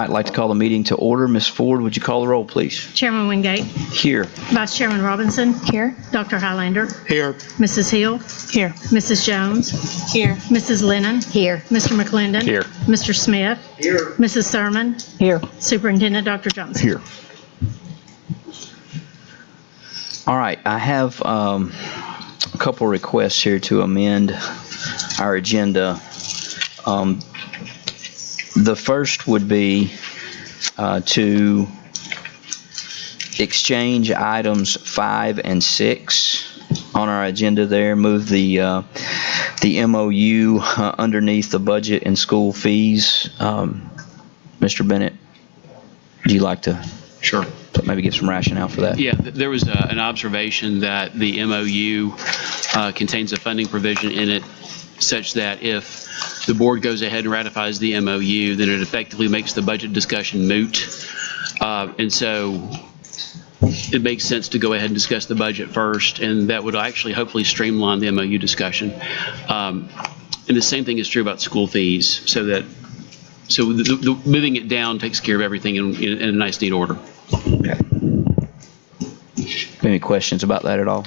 right, I'd like to call the meeting to order. Ms. Ford, would you call the roll, please? Chairman Wingate. Here. Vice Chairman Robinson. Here. Dr. Highlander. Here. Mrs. Hill. Here. Mrs. Jones. Here. Mrs. Lennon. Here. Mr. McClendon. Here. Mr. Smith. Here. Mrs. Thurman. Here. Superintendent Dr. Johnson. Here. All right, I have a couple requests here to amend our agenda. The first would be to exchange items 5 and 6 on our agenda there, move the MOU underneath the budget and school fees. Mr. Bennett, would you like to Sure. maybe give some rationale for that? Yeah, there was an observation that the MOU contains a funding provision in it such that if the board goes ahead and ratifies the MOU, then it effectively makes the budget discussion moot. And so it makes sense to go ahead and discuss the budget first, and that would actually hopefully streamline the MOU discussion. And the same thing is true about school fees, so the moving it down takes care of everything in a nice, neat order. Okay. Any questions about that at all?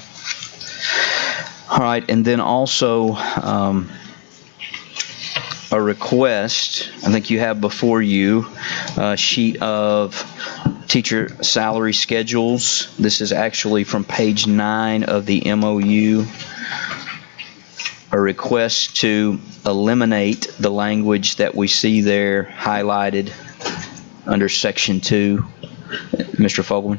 All right, and then also a request, I think you have before you a sheet of teacher salary schedules. This is actually from page 9 of the MOU. A request to eliminate the language that we see there highlighted under section 2. Mr. Fogelman.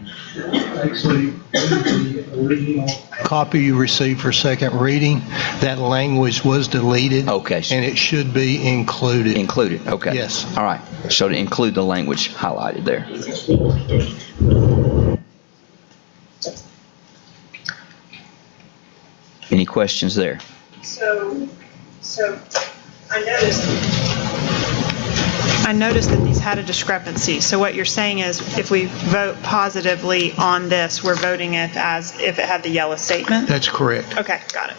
Actually, the original copy you received for second reading, that language was deleted. Okay. And it should be included. Included, okay. Yes. All right, so to include the language highlighted there. Any questions there? So I noticed that these had a discrepancy. So what you're saying is if we vote positively on this, we're voting it as if it had the yellow statement? That's correct. Okay, got it.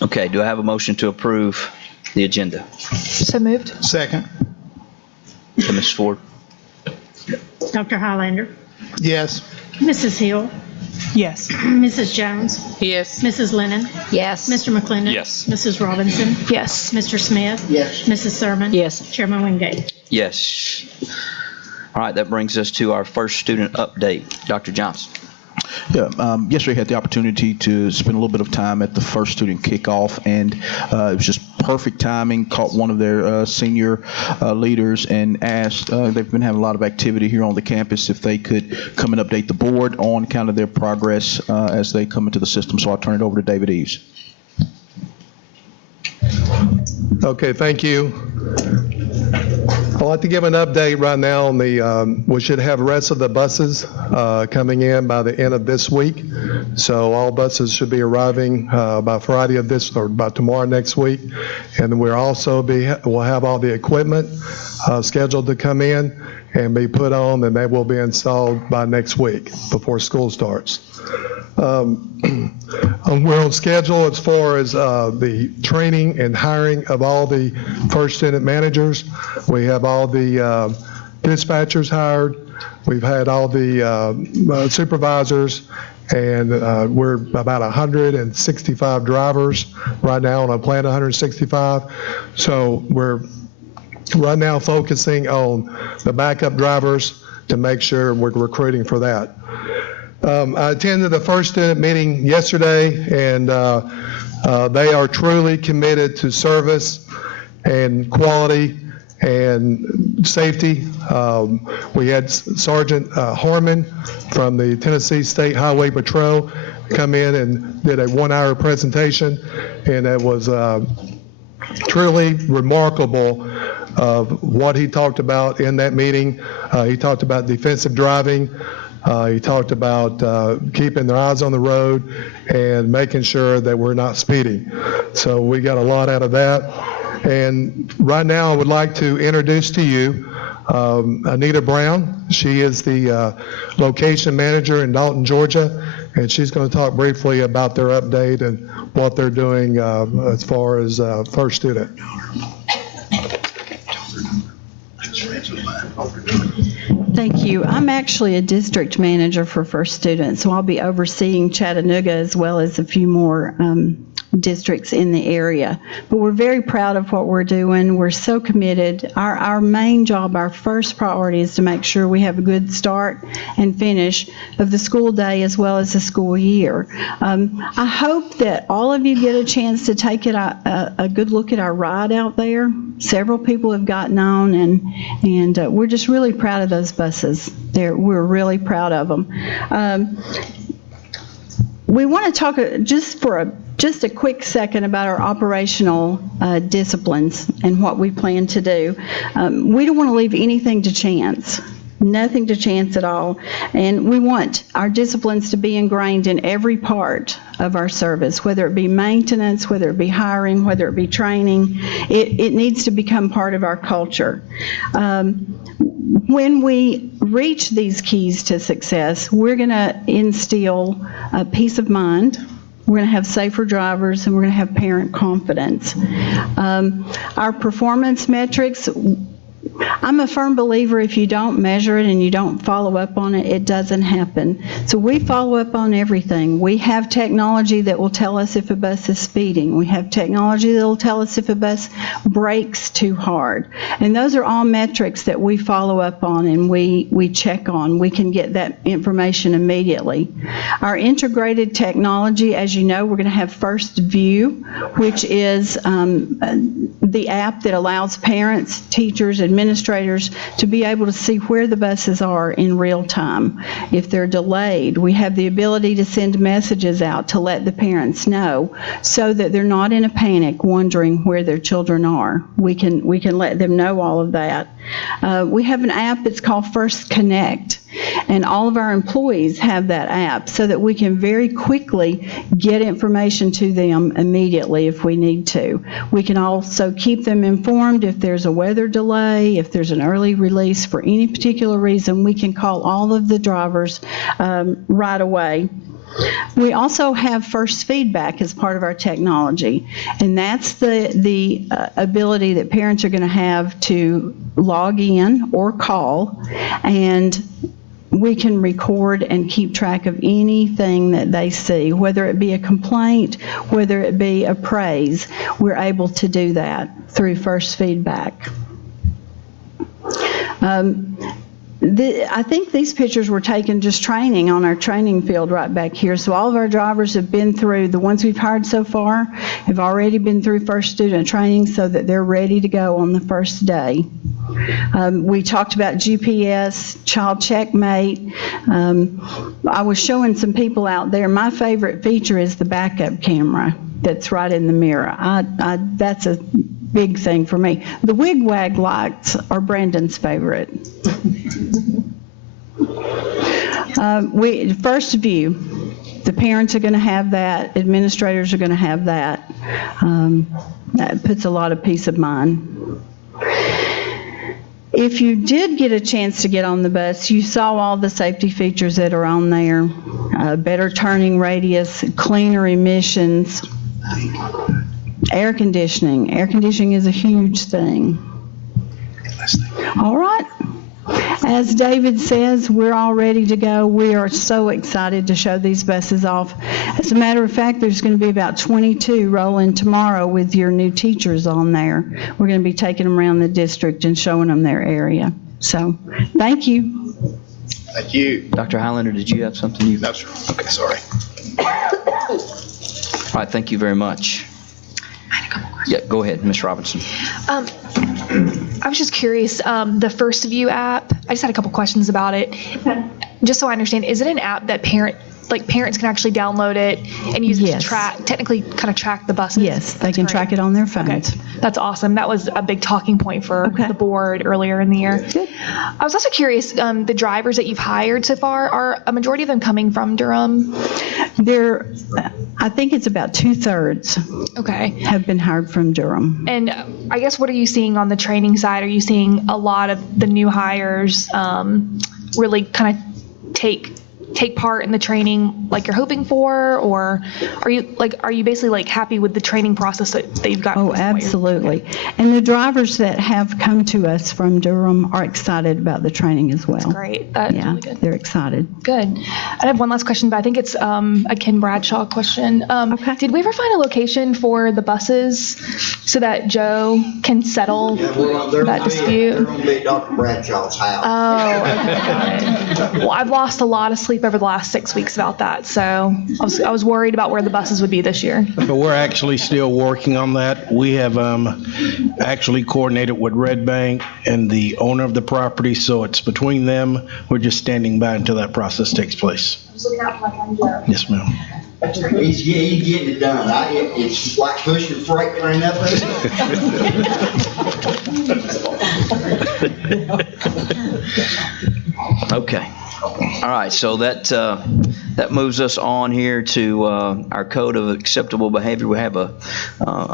Okay, do I have a motion to approve the agenda? So moved. Second. Ms. Ford? Dr. Highlander. Yes. Mrs. Hill. Yes. Mrs. Jones. Yes. Mrs. Lennon. Yes. Mr. McClendon. Yes. Mrs. Robinson. Yes. Mr. Smith. Yes. Mrs. Thurman. Yes. Chairman Wingate. Yes. All right, that brings us to our first student update. Dr. Johnson. Yeah, yesterday I had the opportunity to spend a little bit of time at the first student kickoff, and it was just perfect timing. Caught one of their senior leaders and asked, they've been having a lot of activity here on the campus, if they could come and update the board on kind of their progress as they come into the system. So I'll turn it over to David Eves. Okay, thank you. I'd like to give an update right now on the, we should have the rest of the buses coming in by the end of this week. So all buses should be arriving by Friday of this, or by tomorrow next week. And we'll also we'll have all the equipment scheduled to come in and be put on, and they will be installed by next week before school starts. We're on schedule as far as the training and hiring of all the first student managers. We have all the dispatchers hired. We've had all the supervisors, and we're about 165 drivers right now on a plan 165. So we're right now focusing on the backup drivers to make sure we're recruiting for that. I attended the first student meeting yesterday, and they are truly committed to service and quality and safety. We had Sergeant Harmon from the Tennessee State Highway Patrol come in and did a 1-hour presentation, and it was truly remarkable of what he talked about in that meeting. He talked about defensive driving. He talked about keeping their eyes on the road and making sure that we're not speeding. So we got a lot out of that. And right now I would like to introduce to you Anita Brown. She is the location manager in Dalton, Georgia, and she's going to talk briefly about their update and what they're doing as far as first student. Thank you. I'm actually a district manager for First Student, so I'll be overseeing Chattanooga as well as a few more districts in the area. But we're very proud of what we're doing. We're so committed. Our main job, our first priority is to make sure we have a good start and finish of the school day as well as the school year. I hope that all of you get a chance to take a good look at our ride out there. Several people have gotten on, and we're just really proud of those buses. We're really proud of them. We want to talk just a quick second about our operational disciplines and what we plan to do. We don't want to leave anything to chance. Nothing to chance at all. And we want our disciplines to be ingrained in every part of our service, whether it be maintenance, whether it be hiring, whether it be training. It needs to become part of our culture. When we reach these keys to success, we're going to instill a peace of mind. We're going to have safer drivers, and we're going to have parent confidence. Our performance metrics, I'm a firm believer if you don't measure it and you don't follow up on it, it doesn't happen. So we follow up on everything. We have technology that will tell us if a bus is speeding. We have technology that will tell us if a bus brakes too hard. And those are all metrics that we follow up on and we check on. We can get that information immediately. Our integrated technology, as you know, we're going to have First View, which is the app that allows parents, teachers, administrators to be able to see where the buses are in real time. If they're delayed, we have the ability to send messages out to let the parents know so that they're not in a panic wondering where their children are. We can let them know all of that. We have an app that's called First Connect, and all of our employees have that app so that we can very quickly get information to them immediately if we need to. We can also keep them informed if there's a weather delay, if there's an early release for any particular reason. We can call all of the drivers right away. We also have First Feedback as part of our technology, and that's the ability that parents are going to have to log in or call, and we can record and keep track of anything that they see, whether it be a complaint, whether it be a praise. We're able to do that through First Feedback. I think these pictures were taken just training on our training field right back here. So all of our drivers have been through, the ones we've hired so far, have already been through First Student training so that they're ready to go on the first day. We talked about GPS, Child Checkmate. I was showing some people out there. My favorite feature is the backup camera that's right in the mirror. That's a big thing for me. The wig-wag lights are Brandon's favorite. First View, the parents are going to have that, administrators are going to have that. That puts a lot of peace of mind. If you did get a chance to get on the bus, you saw all the safety features that are on there. Better turning radius, cleaner emissions, air conditioning. Air conditioning is a huge thing. All right. As David says, we're all ready to go. We are so excited to show these buses off. As a matter of fact, there's going to be about 22 rolling tomorrow with your new teachers on there. We're going to be taking them around the district and showing them their area. So, thank you. Thank you. Dr. Highlander, did you have something you? No, sir. Okay, sorry. All right, thank you very much. I had a couple questions. Yeah, go ahead, Ms. Robinson. I was just curious, the First View app, I just had a couple questions about it. Just so I understand, is it an app that parents can actually download it and use it to Yes. technically kind of track the buses? Yes, they That's can great. track it on their Okay, phones. that's awesome. That was a big talking point for the board earlier in the year. Good. I was also curious, the drivers that you've hired so far, are a majority of them coming from Durham? I think it's about 2/3 Okay. have been hired from Durham. And I guess what are you seeing on the training side? Are you seeing a lot of the new hires really kind of take take part in the training like you're hoping for, or are you basically like happy with the training process that you've got? Oh, absolutely. And the drivers that have come to us from Durham are excited about the training as well. Great. That's Yeah, really good. they're excited. Good. I have one last question, but I think it's a Ken Bradshaw question. Okay. Did we ever find a location for the buses so that Joe can settle that dispute? They're going to be at Dr. Bradshaw's house. Oh, okay, got it. Well, I've lost a lot of sleep over the last 6 weeks about that, so I was worried about where the buses would be this year. But we're actually still working on that. We have actually coordinated with Red Bank and the owner of the property, so it's between them. We're just standing by until that process takes place. I'm just looking out for my friend Joe. Yes, ma'am. He's getting it done. It's like pushing a freight train up Okay. All right, so that moves us on here to our code of acceptable behavior. We have a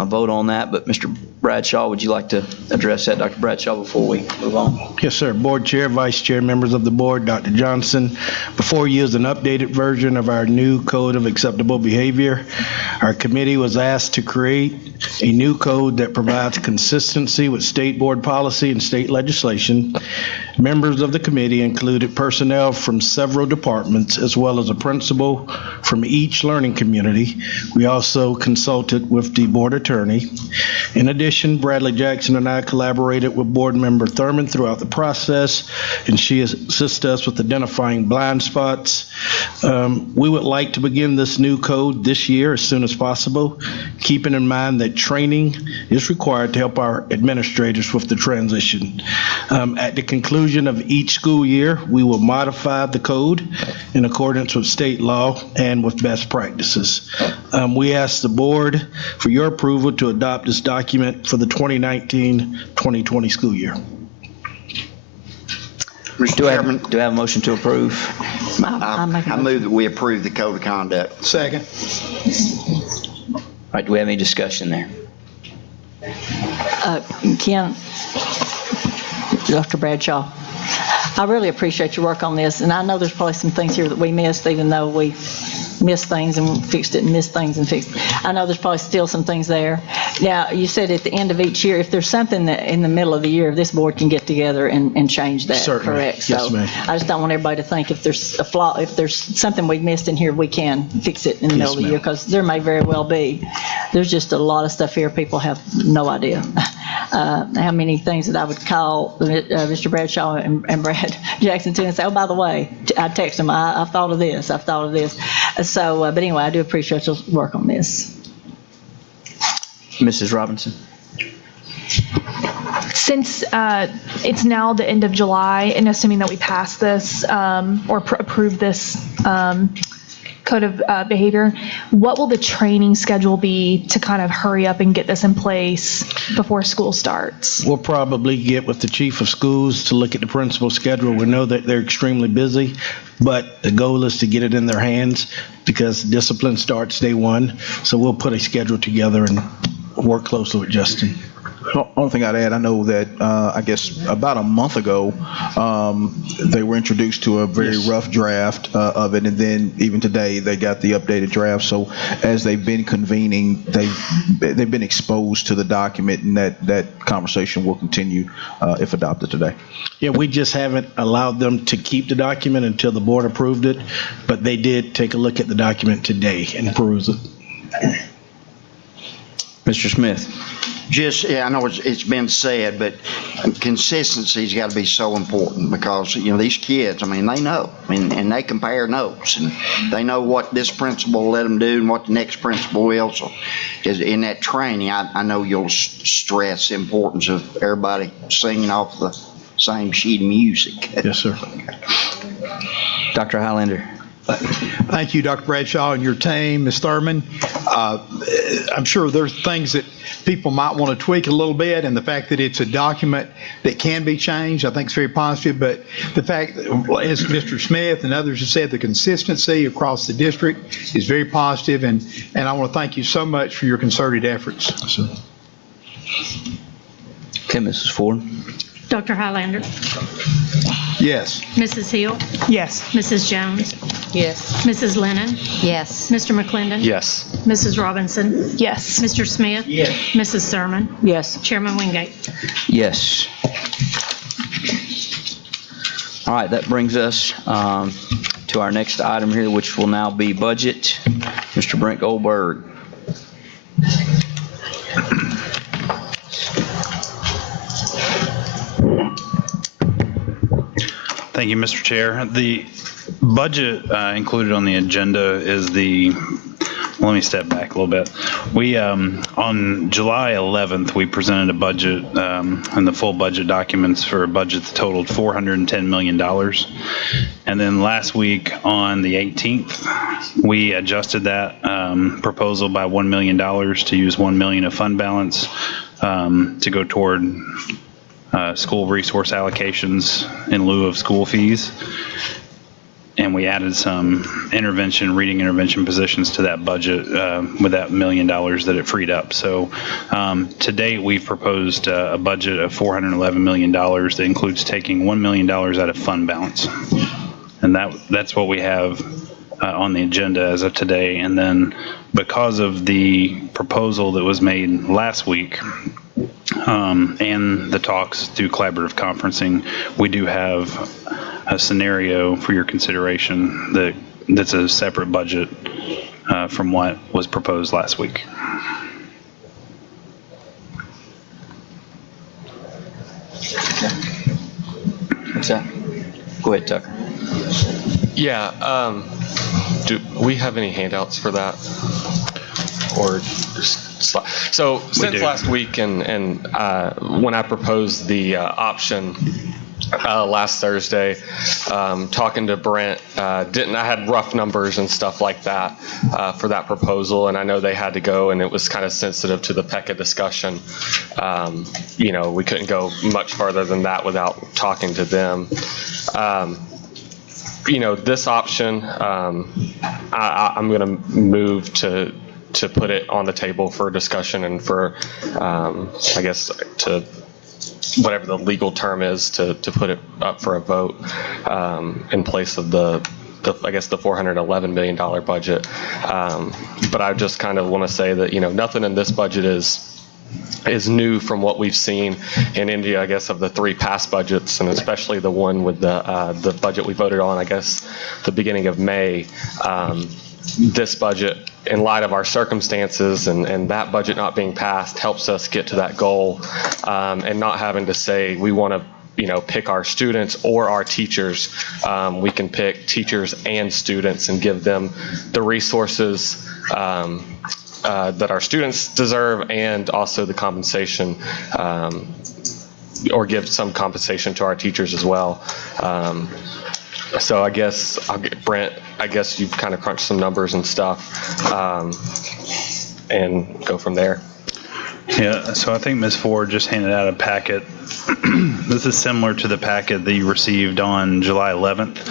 vote on that, but Mr. Bradshaw, would you like to address that, Dr. Bradshaw, before we move on? Yes, sir. Board Chair, Vice Chair, members of the board, Dr. Johnson. Before you is an updated version of our new Code of Acceptable Behavior. Our committee was asked to create a new code that provides consistency with state board policy and state legislation. Members of the committee included personnel from several departments as well as a principal from each learning community. We also consulted with the board attorney. In addition, Bradley Jackson and I collaborated with board member Thurman throughout the process, and she assisted us with identifying blind spots. We would like to begin this new code this year as soon as possible, keeping in mind that training is required to help our administrators with the transition. At the conclusion of each school year, we will modify the code in accordance with state law and with best practices. We ask the board for your approval to adopt this document for the 2019-2020 school year. Mr. Do I Chairman, have a motion to approve? I move that we approve the code of conduct. Second. All right, do we have any discussion there? Ken, Dr. Bradshaw, I really appreciate your work on this, and I know there's probably some things here that we missed, even though we missed things and fixed it and missed things and fixed it. I know there's probably still some things there. Now, you said at the end of each year, if there's something that in the middle of the year, this board can get together and change that, Certainly. correct? Yes, So ma'am. I just don't want everybody to think if there's a flaw, if there's something we've missed in here, we can fix it in the Yes, middle of the year, ma'am. because there may very well be. There's just a lot of stuff here people have no idea. How many things that I would call Mr. Bradshaw and Brad Jackson to and say, oh, by the way, I text them, I've thought of this, I've thought of this. So, but anyway, I do appreciate your work on this. Mrs. Robinson? Since it's now the end of July, and assuming that we pass this or approve this code of behavior, what will the training schedule be to kind of hurry up and get this in place before school starts? We'll probably get with the chief of schools to look at the principal's schedule. We know that they're extremely busy, but the goal is to get it in their hands because discipline starts day one. So we'll put a schedule together and work closely with Justin. Only thing I'd add, I know that, I guess about a month ago, they were introduced to a very rough draft of it, and then even today, they got the updated draft. So as they've been convening, they've been exposed to the document, and that conversation will continue if adopted today. Yeah, we just haven't allowed them to keep the document until the board approved it, but they did take a look at the document today and peruse it. Mr. Smith? I know it's been said, but consistency's got to be so important because, these kids, they know, and they compare notes, and they know what this principal let them do and what the next principal will. So in that training, I know you'll stress the importance of everybody singing off the same sheet of music. Yes, sir. Dr. Highlander? Thank you, Dr. Bradshaw, and your team, Ms. Thurman. I'm sure there's things that people might want to tweak a little bit, and the fact that it's a document that can be changed, I think is very positive. But the fact, as Mr. Smith and others have said, the consistency across the district is very positive, and I want to thank you so much for your concerted efforts. Okay, Mrs. Ford? Dr. Highlander. Yes. Mrs. Hill. Yes. Mrs. Jones. Yes. Mrs. Lennon. Yes. Mr. McClendon. Yes. Mrs. Robinson. Yes. Mr. Smith. Yes. Mrs. Thurman. Yes. Chairman Wingate. Yes. All right, that brings us to our next item here, which will now be budget. Mr. Brent Goldberg. Thank you, Mr. Chair. The budget included on the agenda is let me step back a little bit. We, on July 11th, we presented a budget and the full budget documents for a budget that totaled $410 million. And then last week on the 18th, we adjusted that proposal by $1 million to use $1 million of fund balance to go toward school resource allocations in lieu of school fees. And we added some reading intervention positions to that budget with that $1 million that it freed up. So to date, we've proposed a budget of $411 million that includes taking $1 million out of fund balance. And that's what we have on the agenda as of today. And then because of the proposal that was made last week, and the talks through collaborative conferencing, we do have a scenario for your consideration that's a separate budget from what was proposed last week. What's that? Go ahead, Tucker. Yeah. Do we have any handouts for that? Or so since last week and when I proposed the option last Thursday, talking to Brent, I had rough numbers and stuff like that for that proposal, and I know they had to go, and it was kind of sensitive to the PECA discussion. We couldn't go much farther than that without talking to them. This option, I'm going to move to put it on the table for discussion and for, I guess, to whatever the legal term is, to put it up for a vote in place of the I guess the $411 million budget. But I just kind of want to say that, nothing in this budget is new from what we've seen in India, I guess, of the three past budgets, and especially the one with the budget we voted on, I guess, the beginning of May. This budget, in light of our circumstances and that budget not being passed, helps us get to that goal, and not having to say we want to pick our students or our teachers. We can pick teachers and students and give them the resources that our students deserve, and also the compensation, or give some compensation to our teachers as well. So I guess I'll get Brent. I guess you've kind of crunched some numbers and stuff, and go from there. Yeah, so I think Ms. Ford just handed out a packet. This is similar to the packet that you received on July 11th.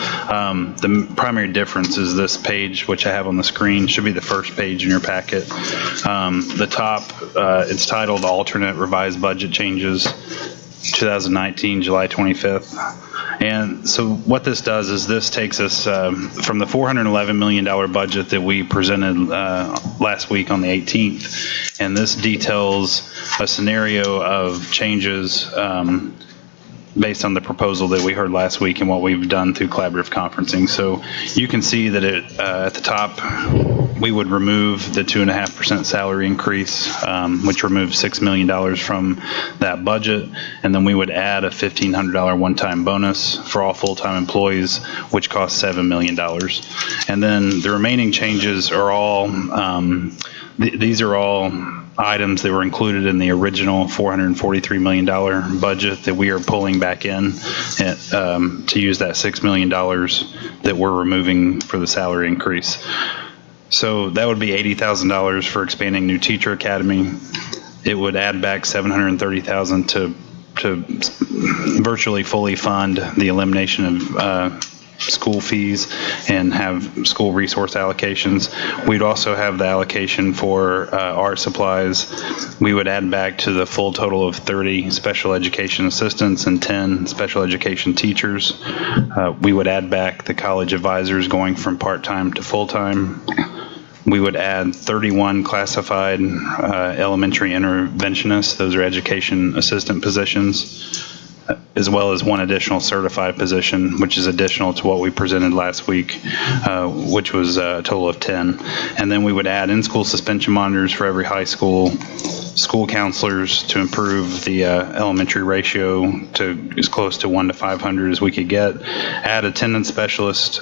The primary difference is this page, which I have on the screen, should be the first page in your packet. The top, it's titled Alternate Revised Budget Changes, 2019, July 25th. And so what this does is this takes us from the $411 million budget that we presented last week on the 18th, and this details a scenario of changes based on the proposal that we heard last week and what we've done through collaborative conferencing. So you can see that at the top, we would remove the 2.5% salary increase, which removes $6 million from that budget. And then we would add a $1,500 one-time bonus for all full-time employees, which costs $7 million. And then the remaining changes are all, these are all items that were included in the original $443 million budget that we are pulling back in to use that $6 million that we're removing for the salary increase. So that would be $80,000 for expanding new teacher academy. It would add back $730,000 to virtually fully fund the elimination of school fees and have school resource allocations. We'd also have the allocation for art supplies. We would add back to the full total of 30 special education assistants and 10 special education teachers. We would add back the college advisors going from part-time to full-time. We would add 31 classified elementary interventionists. Those are education assistant positions, as well as one additional certified position, which is additional to what we presented last week, which was a total of 10. And then we would add in-school suspension monitors for every high school, school counselors to improve the elementary ratio to as close to 1 to 500 as we could get, add attendance specialist,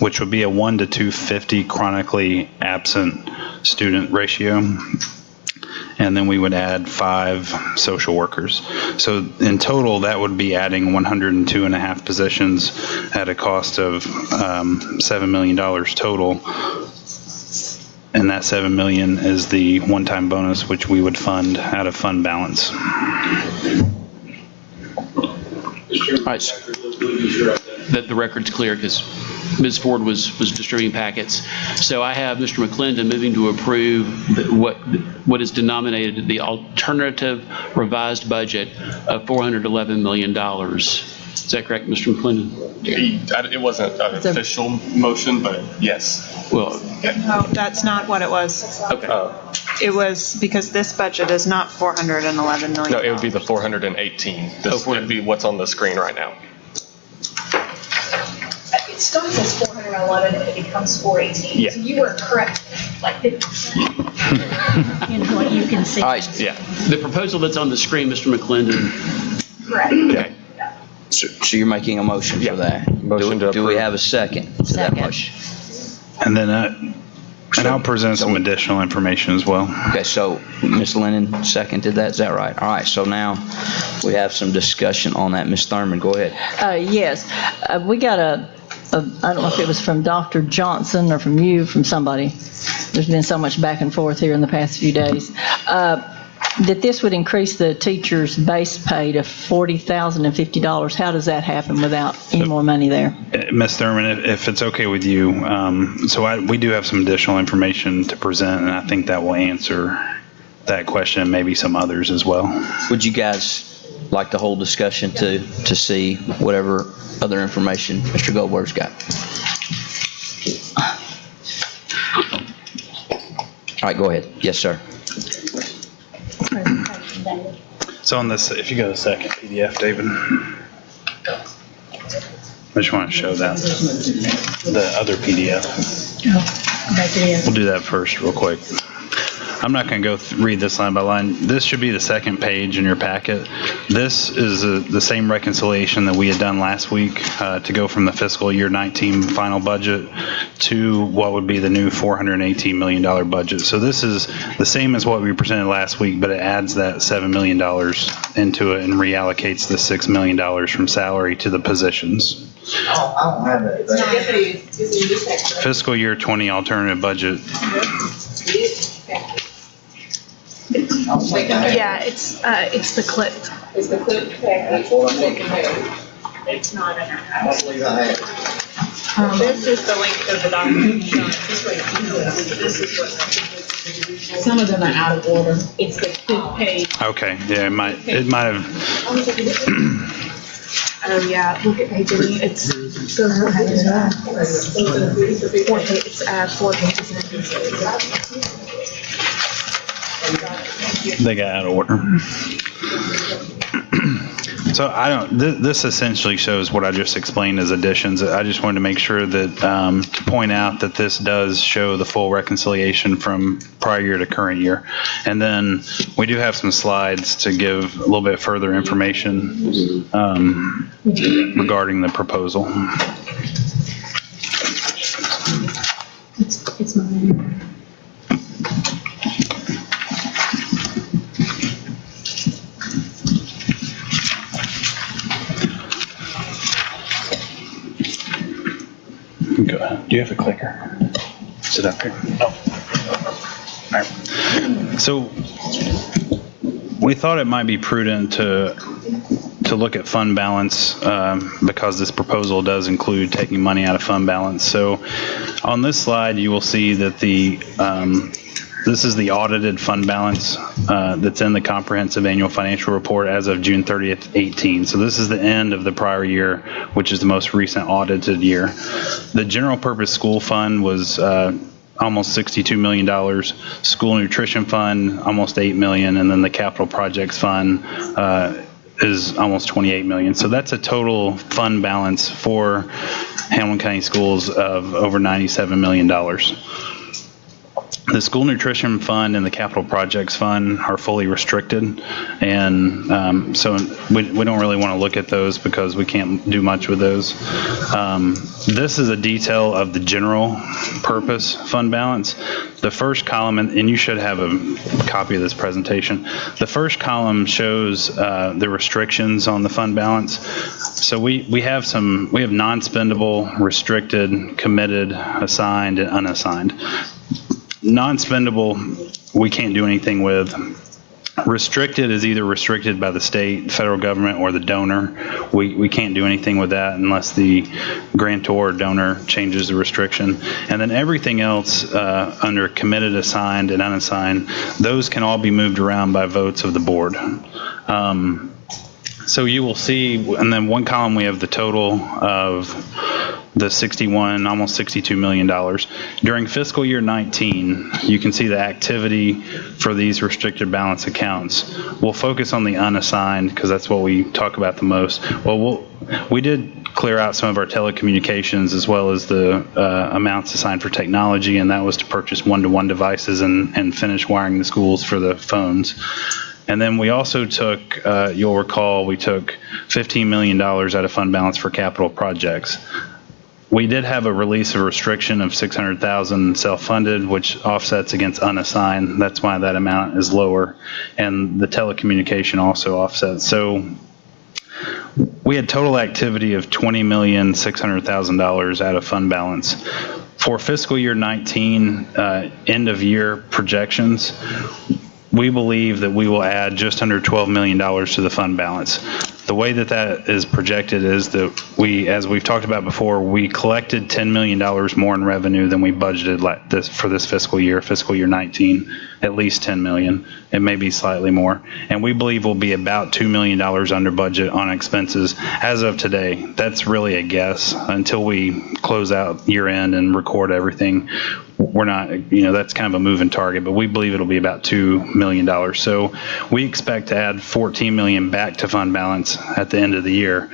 which would be a 1 to 250 chronically absent student ratio. And then we would add 5 social workers. So in total, that would be adding 102.5 positions at a cost of $7 million total. And that $7 million is the one-time bonus, which we would fund out of fund balance. All right. That the record's clear because Ms. Ford was distributing packets. So I have Mr. McClendon moving to approve what is denominated the alternative revised budget of $411 million. Is that correct, Mr. McClendon? It wasn't an official motion, but yes. Well, No, that's not what it was. okay. It was because this budget is not $411 million. No, it would be the 418. This would be what's on the screen right now. It starts as 411 and it becomes 418. Yeah. So you were correct, like 50%. In what you can see. All right. Yeah. The proposal that's on the screen, Mr. McClendon. Correct. Okay. So you're making a motion for that? Motion to Do we approve. have a second to that motion? And then and I'll present some additional information as well. Okay, so Ms. Lennon seconded that, is that right? All right, so now we have some discussion on that. Ms. Thurman, go ahead. Yes, we got I don't know if it was from Dr. Johnson or from you, from somebody. There's been so much back and forth here in the past few days. That this would increase the teacher's base pay to $40,050. How does that happen without any more money there? Ms. Thurman, if it's okay with you, we do have some additional information to present, and I think that will answer that question and maybe some others as well. Would you guys like the whole discussion to see whatever other information Mr. Goldberg's got? All right, go ahead. Yes, sir. So on this, if you go to the second PDF, David, I just want to show that, the other PDF. We'll do that first real quick. I'm not going to go read this line by line. This should be the second page in your packet. This is the same reconciliation that we had done last week to go from the fiscal year 19 final budget to what would be the new $418 million budget. So this is the same as what we presented last week, but it adds that $7 million into it and reallocates the $6 million from salary to the positions. I don't have that. Fiscal year 20 alternative budget. Yeah, it's the clip. It's the clip. That's what I'm looking at. It's not in I don't believe I have it. This is the link to the document. Some of them are out of order. It's the fifth page. Okay, yeah, it might have. Oh, yeah, look at page 8. It's 4 pages. It's 4 pages. They got out of order. So this essentially shows what I just explained as additions. I just wanted to make sure that, to point out that this does show the full reconciliation from prior year to current year. And then we do have some slides to give a little bit further information regarding the proposal. It's mine. Go ahead. Do you have a clicker? Is it up here? Oh. All right. So we thought it might be prudent to to look at fund balance because this proposal does include taking money out of fund balance. So on this slide, you will see that this is the audited fund balance that's in the comprehensive annual financial report as of June 30th, 18. So this is the end of the prior year, which is the most recent audited year. The general purpose school fund was almost $62 million, school nutrition fund almost $8 million, and then the capital projects fund is almost $28 million. So that's a total fund balance for Hamilton County Schools of over $97 million. The school nutrition fund and the capital projects fund are fully restricted, and so we don't really want to look at those because we can't do much with those. This is a detail of the general purpose fund balance. The first column, and you should have a copy of this presentation, the first column shows the restrictions on the fund balance. So we have non-spendable, restricted, committed, assigned, and unassigned. Non-spendable, we can't do anything with. Restricted is either restricted by the state, federal government, or the donor. We can't do anything with that unless the grantor or donor changes the restriction. And then everything else under committed, assigned, and unassigned, those can all be moved around by votes of the board. So you will see, and then one column we have the total of the almost $62 million. During fiscal year 19, you can see the activity for these restricted balance accounts. We'll focus on the unassigned because that's what we talk about the most. Well, we did clear out some of our telecommunications as well as the amounts assigned for technology, and that was to purchase one-to-one devices and finish wiring the schools for the phones. And then we also took, you'll recall, we took $15 million out of fund balance for capital projects. We did have a release of restriction of $600,000 self-funded, which offsets against unassigned. That's why that amount is lower. And the telecommunication also offsets. So we had total activity of $20,600,000 out of fund balance. For fiscal year 19, end of year projections, we believe that we will add just under $12 million to the fund balance. The way that is projected is that as we've talked about before, we collected $10 million more in revenue than we budgeted for this fiscal year 19, at least $10 million. It may be slightly more. And we believe we'll be about $2 million under budget on expenses as of today. That's really a guess until we close out year end and record everything. We're not, that's kind of a moving target, but we believe it'll be about $2 million. So we expect to add $14 million back to fund balance at the end of the year.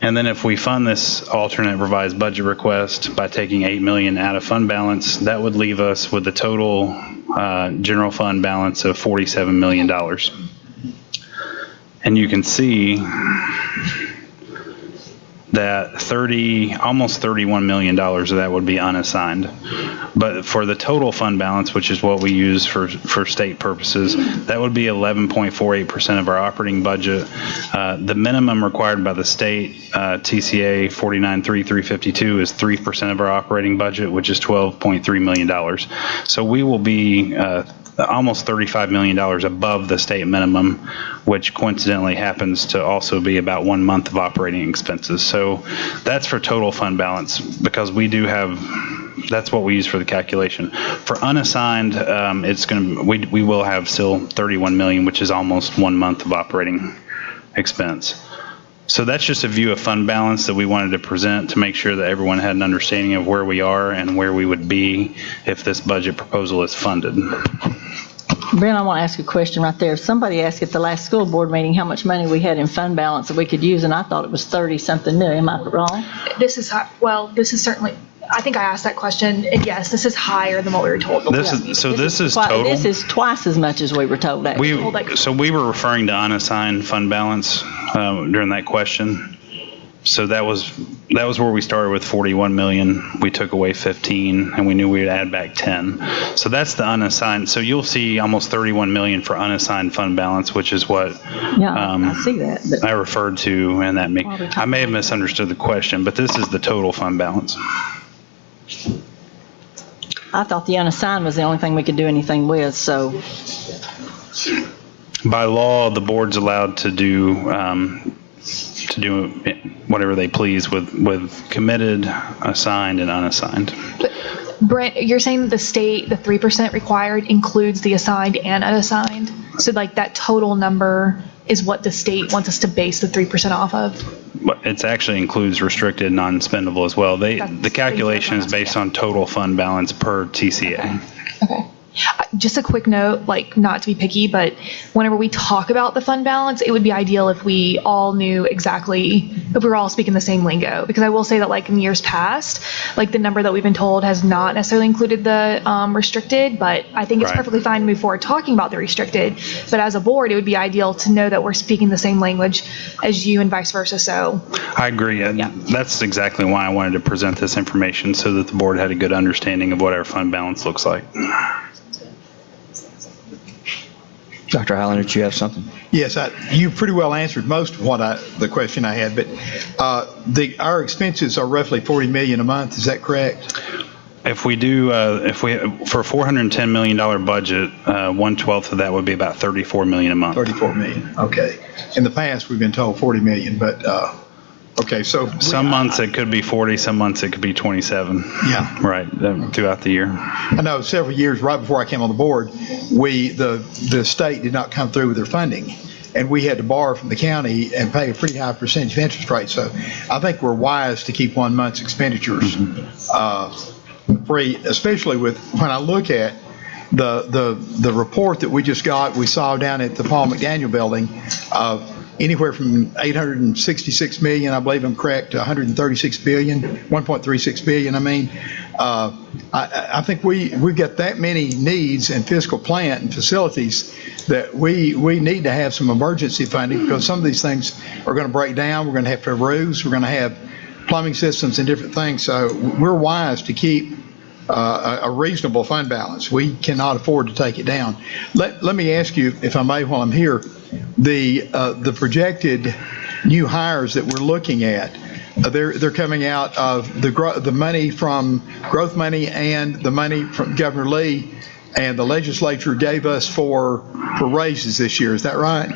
And then if we fund this alternate revised budget request by taking $8 million out of fund balance, that would leave us with a total general fund balance of $47 million. And you can see that almost $31 million of that would be unassigned. But for the total fund balance, which is what we use for state purposes, that would be 11.48% of our operating budget. The minimum required by the state, TCA 49.3352, is 3% of our operating budget, which is $12.3 million. So we will be almost $35 million above the state minimum, which coincidentally happens to also be about 1 month of operating expenses. So that's for total fund balance because that's what we use for the calculation. For unassigned, we will have still $31 million, which is almost 1 month of operating expense. So that's just a view of fund balance that we wanted to present to make sure that everyone had an understanding of where we are and where we would be if this budget proposal is funded. Brent, I want to ask you a question right there. Somebody asked at the last school board meeting how much money we had in fund balance that we could use, and I thought it was 30-something million. Am I wrong? This is certainly, I think I asked that question, and yes, this is higher than what we were told. This is total. This is twice as much as we were told, actually. So we were referring to unassigned fund balance during that question. So that was where we started with 41 million. We took away 15, and we knew we would add back 10. So that's the unassigned. So you'll see almost 31 million for unassigned fund balance, which is what I see that. I referred to, and I may have misunderstood the question, but this is the total fund balance. I thought the unassigned was the only thing we could do anything with, so. By law, the board's allowed to do whatever they please with committed, assigned, and unassigned. Brent, you're saying that the state, the 3% required includes the assigned and unassigned? So like that total number is what the state wants us to base the 3% off of? It actually includes restricted, non-spendable as well. The calculation is based on total fund balance per TCA. Okay. Just a quick note, like not to be picky, but whenever we talk about the fund balance, it would be ideal if we all knew exactly, if we were all speaking the same lingo. Because I will say that like in years past, like the number that we've been told has not necessarily included the restricted, but I think it's perfectly fine to move forward talking about the restricted. But as a board, it would be ideal to know that we're speaking the same language as you and vice versa. So I agree. And that's exactly why I wanted to present this information so that the board had a good understanding of what our fund balance looks like. Dr. Highlander, did you have something? Yes, you pretty well answered most of the question I had, but our expenses are roughly $40 million a month. Is that correct? If we do, for a $410 million budget, 1/12 of that would be about $34 million a month. $34 million. Okay. In the past, we've been told $40 million, but okay. So some months it could be 40, some months it could be 27. Yeah. Right. Throughout the year. I know several years right before I came on the board, the state did not come through with their funding, and we had to borrow from the county and pay a pretty high percentage of interest rate. So I think we're wise to keep 1 month's expenditures free, especially with when I look at the report that we just got. We saw down at the Paul McDaniel building. Anywhere from 866 million, I believe I'm correct, to 136 billion, 1.36 billion. I mean, I think we've got that many needs in fiscal plant and facilities that we need to have some emergency funding, because some of these things are going to break down. We're going to have to have roofs. We're going to have plumbing systems and different things. So we're wise to keep a reasonable fund balance. We cannot afford to take it down. Let me ask you, if I may, while I'm here, the projected new hires that we're looking at, they're coming out of the money from growth money and the money from Governor Lee, and the legislature gave us for raises this year. Is that right?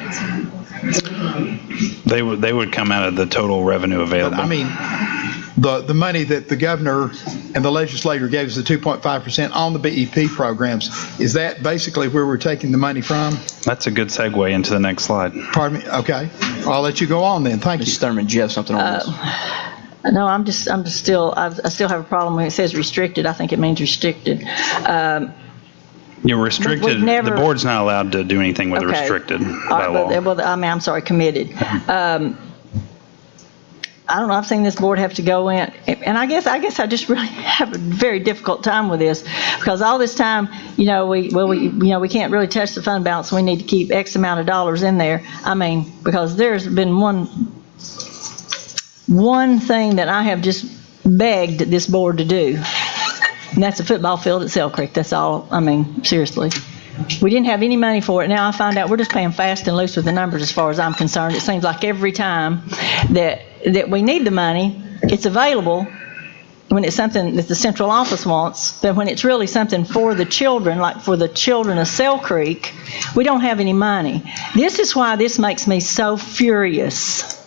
They would come out of the total revenue available. But, I mean, the money that the governor and the legislature gave us, the 2.5% on the BEP programs, is that basically where we're taking the money from? That's a good segue into the next slide. Pardon me? Okay. I'll let you go on then. Thank you. Ms. Thurman, do you have something on this? No, I still have a problem when it says restricted. I think it means restricted. You're restricted. The board's not allowed to do anything with restricted by law. Well, I mean, I'm sorry, committed. I don't know, I've seen this board have to go in, and I guess I just really have a very difficult time with this, because all this time, we can't really touch the fund balance. We need to keep X amount of dollars in there. I mean, because there's been one thing that I have just begged this board to do, and that's a football field at Sale Creek. That's all. I mean, seriously. We didn't have any money for it. Now I find out we're just paying fast and loose with the numbers as far as I'm concerned. It seems like every time that we need the money, it's available when it's something that the central office wants, but when it's really something for the children, like for the children of Sale Creek, we don't have any money. This is why this makes me so furious.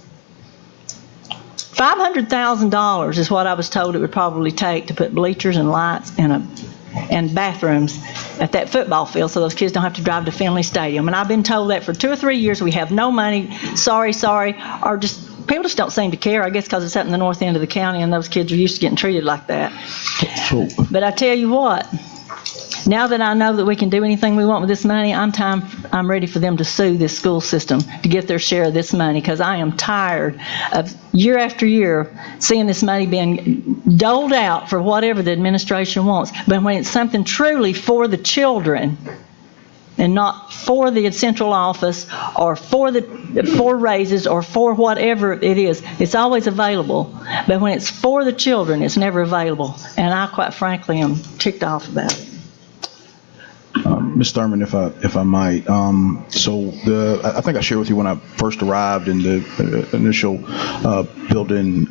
$500,000 is what I was told it would probably take to put bleachers and lights and bathrooms at that football field so those kids don't have to drive to Finley Stadium. And I've been told that for 2 or 3 years. We have no money, sorry, or just people just don't seem to care, I guess because it's up in the north end of the county and those kids are used to getting treated like that. But I tell you what, now that I know that we can do anything we want with this money, I'm ready for them to sue this school system to get their share of this money, because I am tired of year after year seeing this money being doled out for whatever the administration wants. But when it's something truly for the children and not for the central office or for raises or for whatever it is, it's always available. But when it's for the children, it's never available. And I, quite frankly, am ticked off about it. Ms. Thurman, if I might, I think I shared with you when I first arrived in the initial building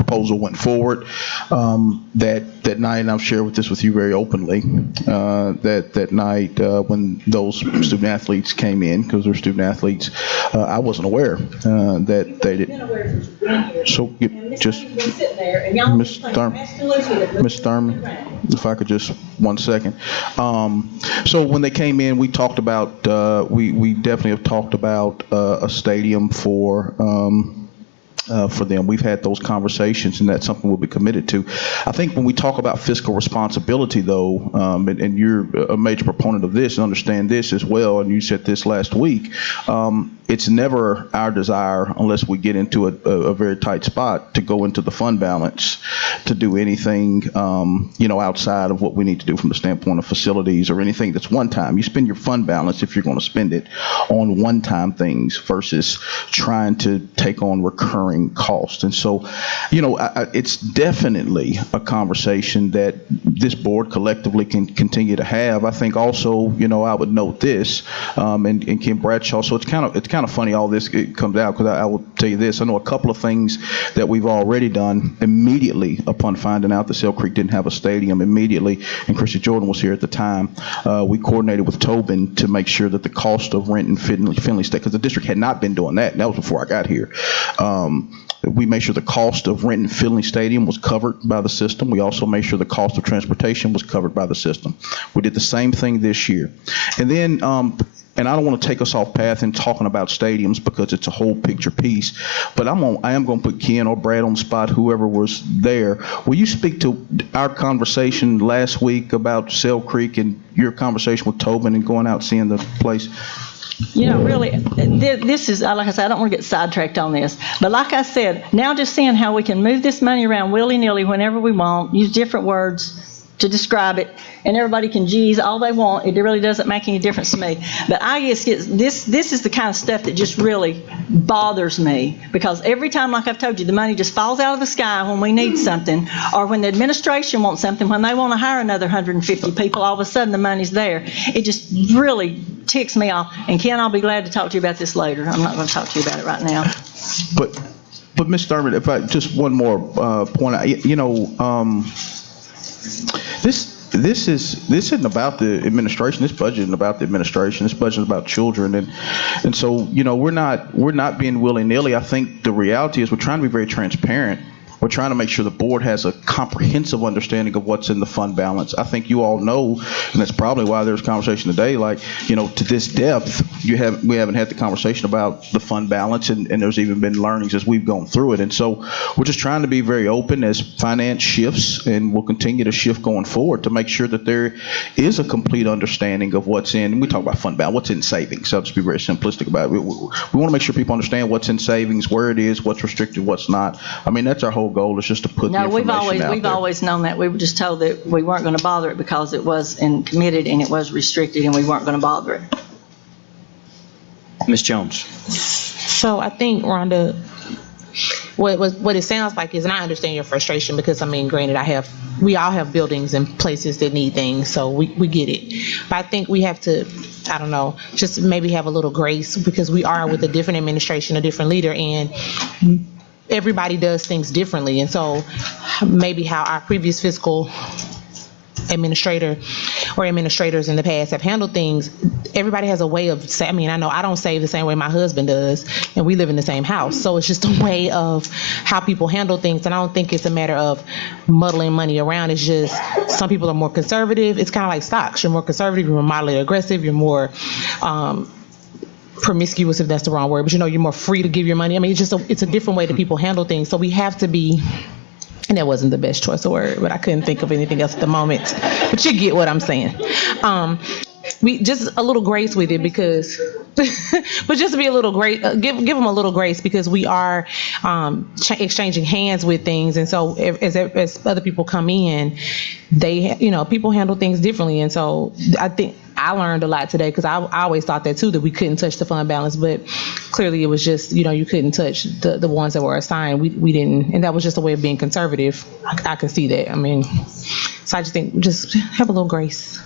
proposal went forward, that night, and I've shared this with you very openly, that night when those student athletes came in, because they're student athletes, I wasn't aware that they did. So just, Ms. Thurman, if I could just 1 second. So when they came in, we talked about, we definitely have talked about a stadium for them. We've had those conversations, and that's something we'll be committed to. I think when we talk about fiscal responsibility, though, and you're a major proponent of this and understand this as well, and you said this last week, it's never our desire, unless we get into a very tight spot, to go into the fund balance to do anything, outside of what we need to do from the standpoint of facilities or anything that's one time. You spend your fund balance if you're going to spend it on one-time things versus trying to take on recurring costs. And so, it's definitely a conversation that this board collectively can continue to have. I think also, I would note this, and Kim Bradshaw. So it's kind of funny all this comes out, because I will tell you this. I know a couple of things that we've already done immediately upon finding out that Sale Creek didn't have a stadium. Immediately, and Christy Jordan was here at the time, we coordinated with Tobin to make sure that the cost of renting Finley Stadium, because the district had not been doing that, and that was before I got here. We made sure the cost of renting Finley Stadium was covered by the system. We also made sure the cost of transportation was covered by the system. We did the same thing this year. And then, and I don't want to take us off path in talking about stadiums because it's a whole picture piece, but I am going to put Ken or Brad on the spot, whoever was there. Will you speak to our conversation last week about Sale Creek and your conversation with Tobin and going out seeing the place? Really, this is, like I said, I don't want to get sidetracked on this. But like I said, now just seeing how we can move this money around willy-nilly whenever we want, use different words to describe it, and everybody can geez all they want. It really doesn't make any difference to me. But I guess this is the kind of stuff that just really bothers me, because every time, like I've told you, the money just falls out of the sky when we need something, or when the administration wants something, when they want to hire another 150 people, all of a sudden the money's there. It just really ticks me off. And Ken, I'll be glad to talk to you about this later. I'm not going to talk to you about it right now. But Ms. Thurman, if I just one more point, This isn't about the administration. This budget isn't about the administration. This budget is about children, and so we're not being willy-nilly. I think the reality is we're trying to be very transparent. We're trying to make sure the board has a comprehensive understanding of what's in the fund balance. I think you all know, and that's probably why there's conversation today, to this depth, we haven't had the conversation about the fund balance, and there's even been learnings as we've gone through it. And so we're just trying to be very open as finance shifts, and we'll continue to shift going forward to make sure that there is a complete understanding of what's in. We talk about fund balance, what's in savings. So I'll just be very simplistic about it. We want to make sure people understand what's in savings, where it is, what's restricted, what's not. I mean, that's our whole goal, is just to put the information out there. We've always known that. We were just told that we weren't going to bother it because it was committed and it was restricted, and we weren't going to bother it. Ms. Jones. So I think, Rhonda, what it sounds like is, and I understand your frustration, because granted, we all have buildings and places that need things, so we get it. But I think we have to, I don't know, just maybe have a little grace, because we are with a different administration, a different leader, and everybody does things differently. And so maybe how our previous fiscal administrator or administrators in the past have handled things, everybody has a way of I know I don't save the same way my husband does, and we live in the same house. So it's just a way of how people handle things. And I don't think it's a matter of muddling money around. It's just some people are more conservative. It's kind of like stocks. You're more conservative, you're more moderately aggressive, you're more promiscuous, if that's the wrong word, but you're more free to give your money. It's a different way that people handle things. So we have to be, and that wasn't the best choice of word, but I couldn't think of anything else at the moment. But you get what I'm saying. We just a little grace with it, because, but just to be a little great, give them a little grace, because we are exchanging hands with things, and so as other people come in, they people handle things differently, and so I think I learned a lot today, because I always thought that too, that we couldn't touch the fund balance, but clearly it was just you couldn't touch the ones that were assigned. We didn't, and that was just a way of being conservative. I can see that. So I just think just have a little grace.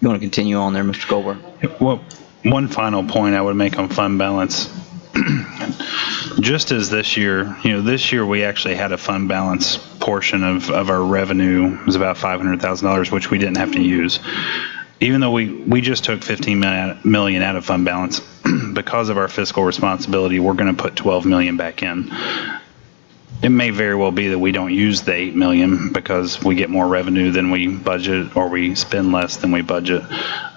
You want to continue on there, Mr. Goldberg? Well, one final point I would make on fund balance. just as this year, this year we actually had a fund balance portion of our revenue. It was about $500,000, which we didn't have to use. Even though we just took $15 million out of fund balance, because of our fiscal responsibility, we're going to put $12 million back in. It may very well be that we don't use the $8 million because we get more revenue than we budget, or we spend less than we budget.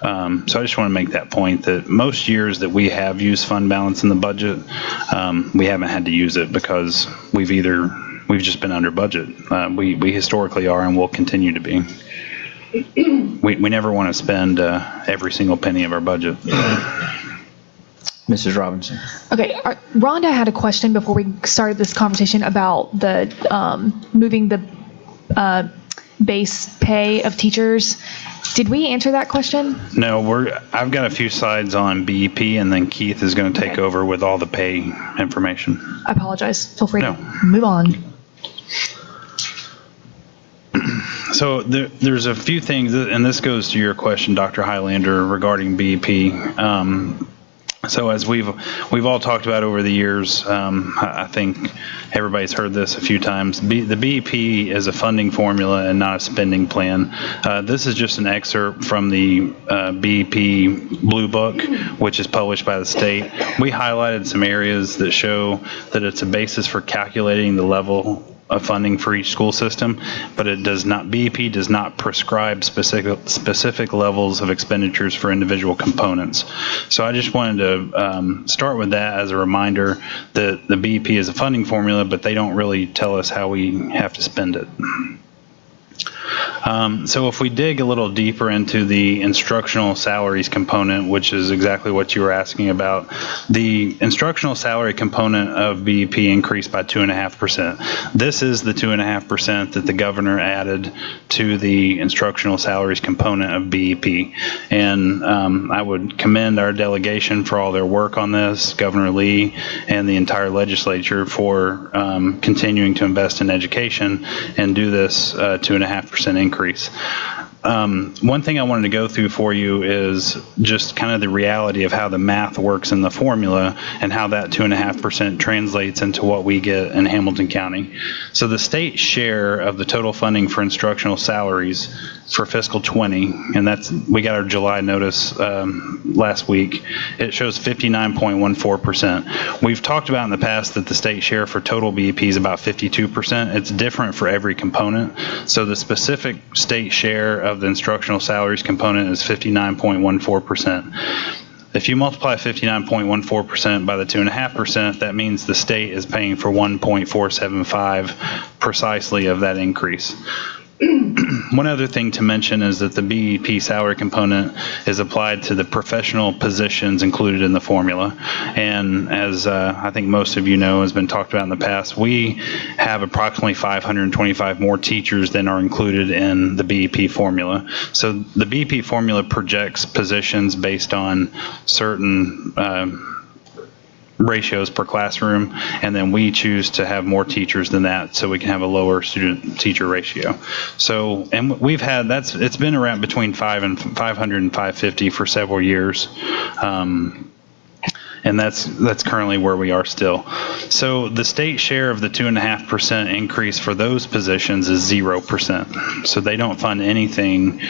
So I just want to make that point that most years that we have used fund balance in the budget, we haven't had to use it because we've just been under budget. We historically are and will continue to be. We never want to spend every single penny of our budget. Mrs. Robinson. Okay, Rhonda had a question before we started this conversation about the moving the base pay of teachers. Did we answer that question? No, I've got a few slides on BEP, and then Keith is going to take over with all the pay information. I apologize. Feel free to move on. So there's a few things, and this goes to your question, Dr. Highlander, regarding BEP. So as we've all talked about over the years, I think everybody's heard this a few times. The BEP is a funding formula and not a spending plan. This is just an excerpt from the BEP Blue Book, which is published by the state. We highlighted some areas that show that it's a basis for calculating the level of funding for each school system, but it does not, BEP does not prescribe specific levels of expenditures for individual components. So I just wanted to start with that as a reminder that the BEP is a funding formula, but they don't really tell us how we have to spend it. So if we dig a little deeper into the instructional salaries component, which is exactly what you were asking about, the instructional salary component of BEP increased by 2.5%. This is the 2.5% that the governor added to the instructional salaries component of BEP. And I would commend our delegation for all their work on this, Governor Lee and the entire legislature for continuing to invest in education and do this 2.5% increase. One thing I wanted to go through for you is just kind of the reality of how the math works in the formula and how that 2.5% translates into what we get in Hamilton County. So the state share of the total funding for instructional salaries for fiscal 20, and we got our July notice last week, it shows 59.14%. We've talked about in the past that the state share for total BEP is about 52%. It's different for every component. So the specific state share of the instructional salaries component is 59.14%. If you multiply 59.14% by the 2.5%, that means the state is paying for 1.475 precisely of that increase. One other thing to mention is that the BEP salary component is applied to the professional positions included in the formula. And as I think most of you know, has been talked about in the past, we have approximately 525 more teachers than are included in the BEP formula. So the BEP formula projects positions based on certain ratios per classroom, and then we choose to have more teachers than that so we can have a lower student teacher ratio. So, and we've had, it's been around between 500 and 550 for several years. And that's currently where we are still. So the state share of the 2.5% increase for those positions is 0%. So they don't fund anything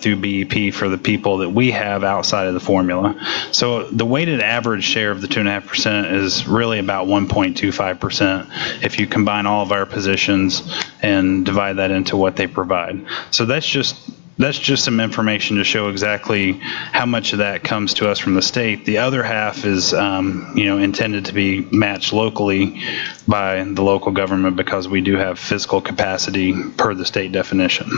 through BEP for the people that we have outside of the formula. So the weighted average share of the 2.5% is really about 1.25% if you combine all of our positions and divide that into what they provide. So that's just some information to show exactly how much of that comes to us from the state. The other half is, intended to be matched locally by the local government because we do have fiscal capacity per the state definition.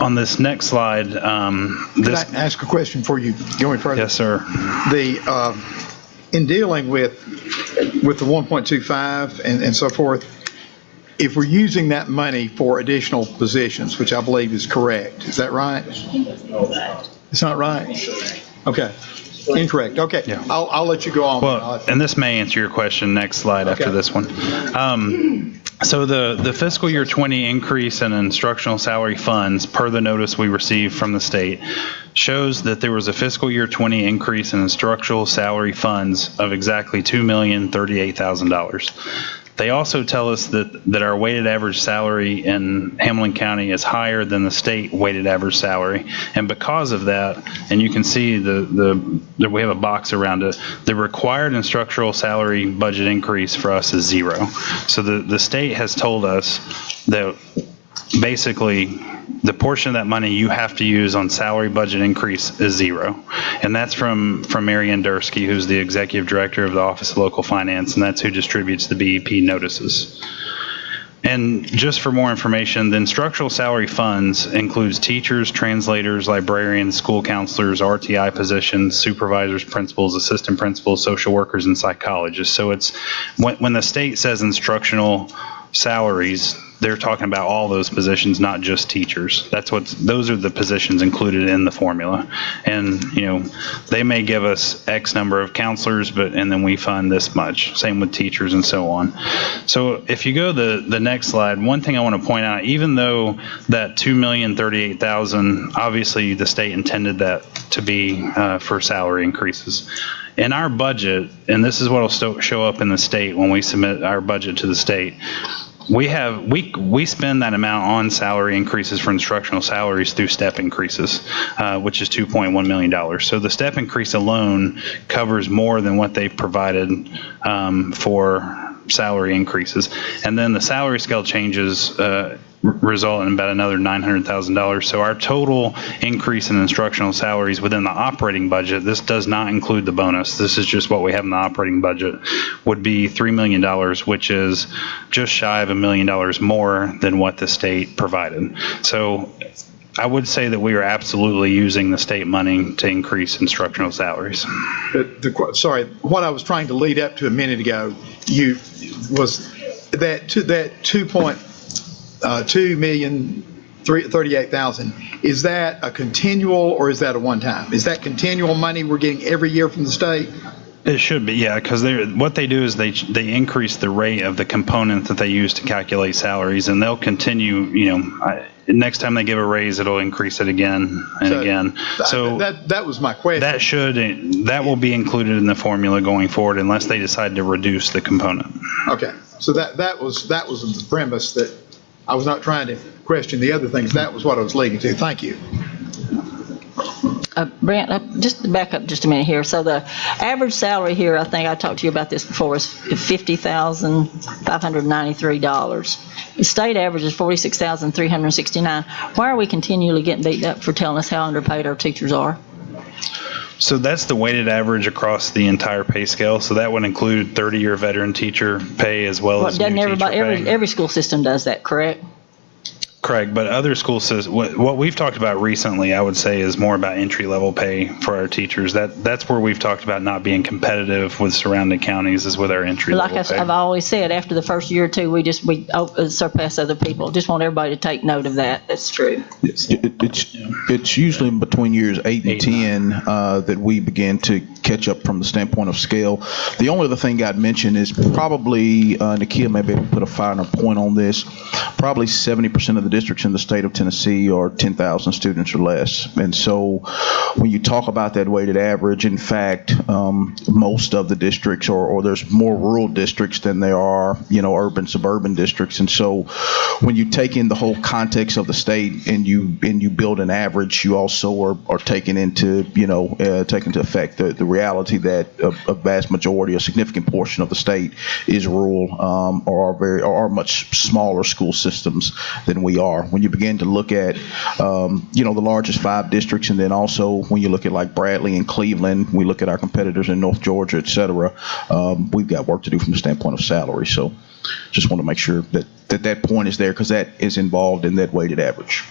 On this next slide, Can I ask a question before you go any further? Yes, sir. In dealing with the 1.25 and so forth, if we're using that money for additional positions, which I believe is correct, is that right? It's not right? Okay. Incorrect. Okay. Yeah. I'll let you go on. Well, and this may answer your question. Next slide after this one. So the fiscal year 20 increase in instructional salary funds per the notice we received from the state shows that there was a fiscal year 20 increase in instructional salary funds of exactly $2,038,000. They also tell us that our weighted average salary in Hamilton County is higher than the state weighted average salary. And because of that, and you can see we have a box around it, the required instructional salary budget increase for us is 0. So the state has told us that basically the portion of that money you have to use on salary budget increase is 0. And that's from Mary Ann Dursky, who's the executive director of the Office of Local Finance, and that's who distributes the BEP notices. And just for more information, the instructional salary funds includes teachers, translators, librarians, school counselors, RTI positions, supervisors, principals, assistant principals, social workers, and psychologists. So it's when the state says instructional salaries, they're talking about all those positions, not just teachers. Those are the positions included in the formula. And, they may give us X number of counselors, and then we fund this much. Same with teachers and so on. So if you go the next slide, one thing I want to point out, even though that $2,038,000, obviously the state intended that to be for salary increases. In our budget, and this is what will show up in the state when we submit our budget to the state, we spend that amount on salary increases for instructional salaries through step increases, which is $2.1 million. So the step increase alone covers more than what they've provided for salary increases. And then the salary scale changes result in about another $900,000. So our total increase in instructional salaries within the operating budget, this does not include the bonus, this is just what we have in the operating budget, would be $3 million, which is just shy of $1 million more than what the state provided. So I would say that we are absolutely using the state money to increase instructional salaries. Sorry, what I was trying to lead up to a minute ago, was that $2,038,000. Is that a continual or is that a one-time? Is that continual money we're getting every year from the state? It should be, yeah, because what they do is they increase the rate of the component that they use to calculate salaries, and they'll continue, next time they give a raise, it'll increase it again and again. So that was my question. That will be included in the formula going forward unless they decide to reduce the component. Okay, so that was the premise, that I was not trying to question the other things. That was what I was leading to. Thank you. Brent, just to back up just a minute here. So the average salary here, I think I talked to you about this before, is $50,593. The state average is $46,369. Why are we continually getting beat up for telling us how underpaid our teachers are? So that's the weighted average across the entire pay scale. So that would include 30-year veteran teacher pay as well as new teacher pay. Every school system does that, correct? Correct, but other school systems, what we've talked about recently, I would say, is more about entry-level pay for our teachers. That's where we've talked about not being competitive with surrounding counties, is with our entry-level pay. I've always said, after the first year or two, we surpass other people. Just want everybody to take note of that. That's true. It's usually between years 8 and 10 that we begin to catch up from the standpoint of scale. The only other thing I'd mention is probably, Nakia may be able to put a finer point on this, probably 70% of the districts in the state of Tennessee are 10,000 students or less. And so when you talk about that weighted average, in fact, most of the districts, or there's more rural districts than there are, urban, suburban districts. And so when you take in the whole context of the state and you build an average, you also are taking into effect the reality that a vast majority, a significant portion of the state is rural, or are much smaller school systems than we are. When you begin to look at, the largest 5 districts, and then also when you look at like Bradley and Cleveland, we look at our competitors in North Georgia, et cetera, we've got work to do from the standpoint of salary. So just want to make sure that point is there, because that is involved in that weighted average.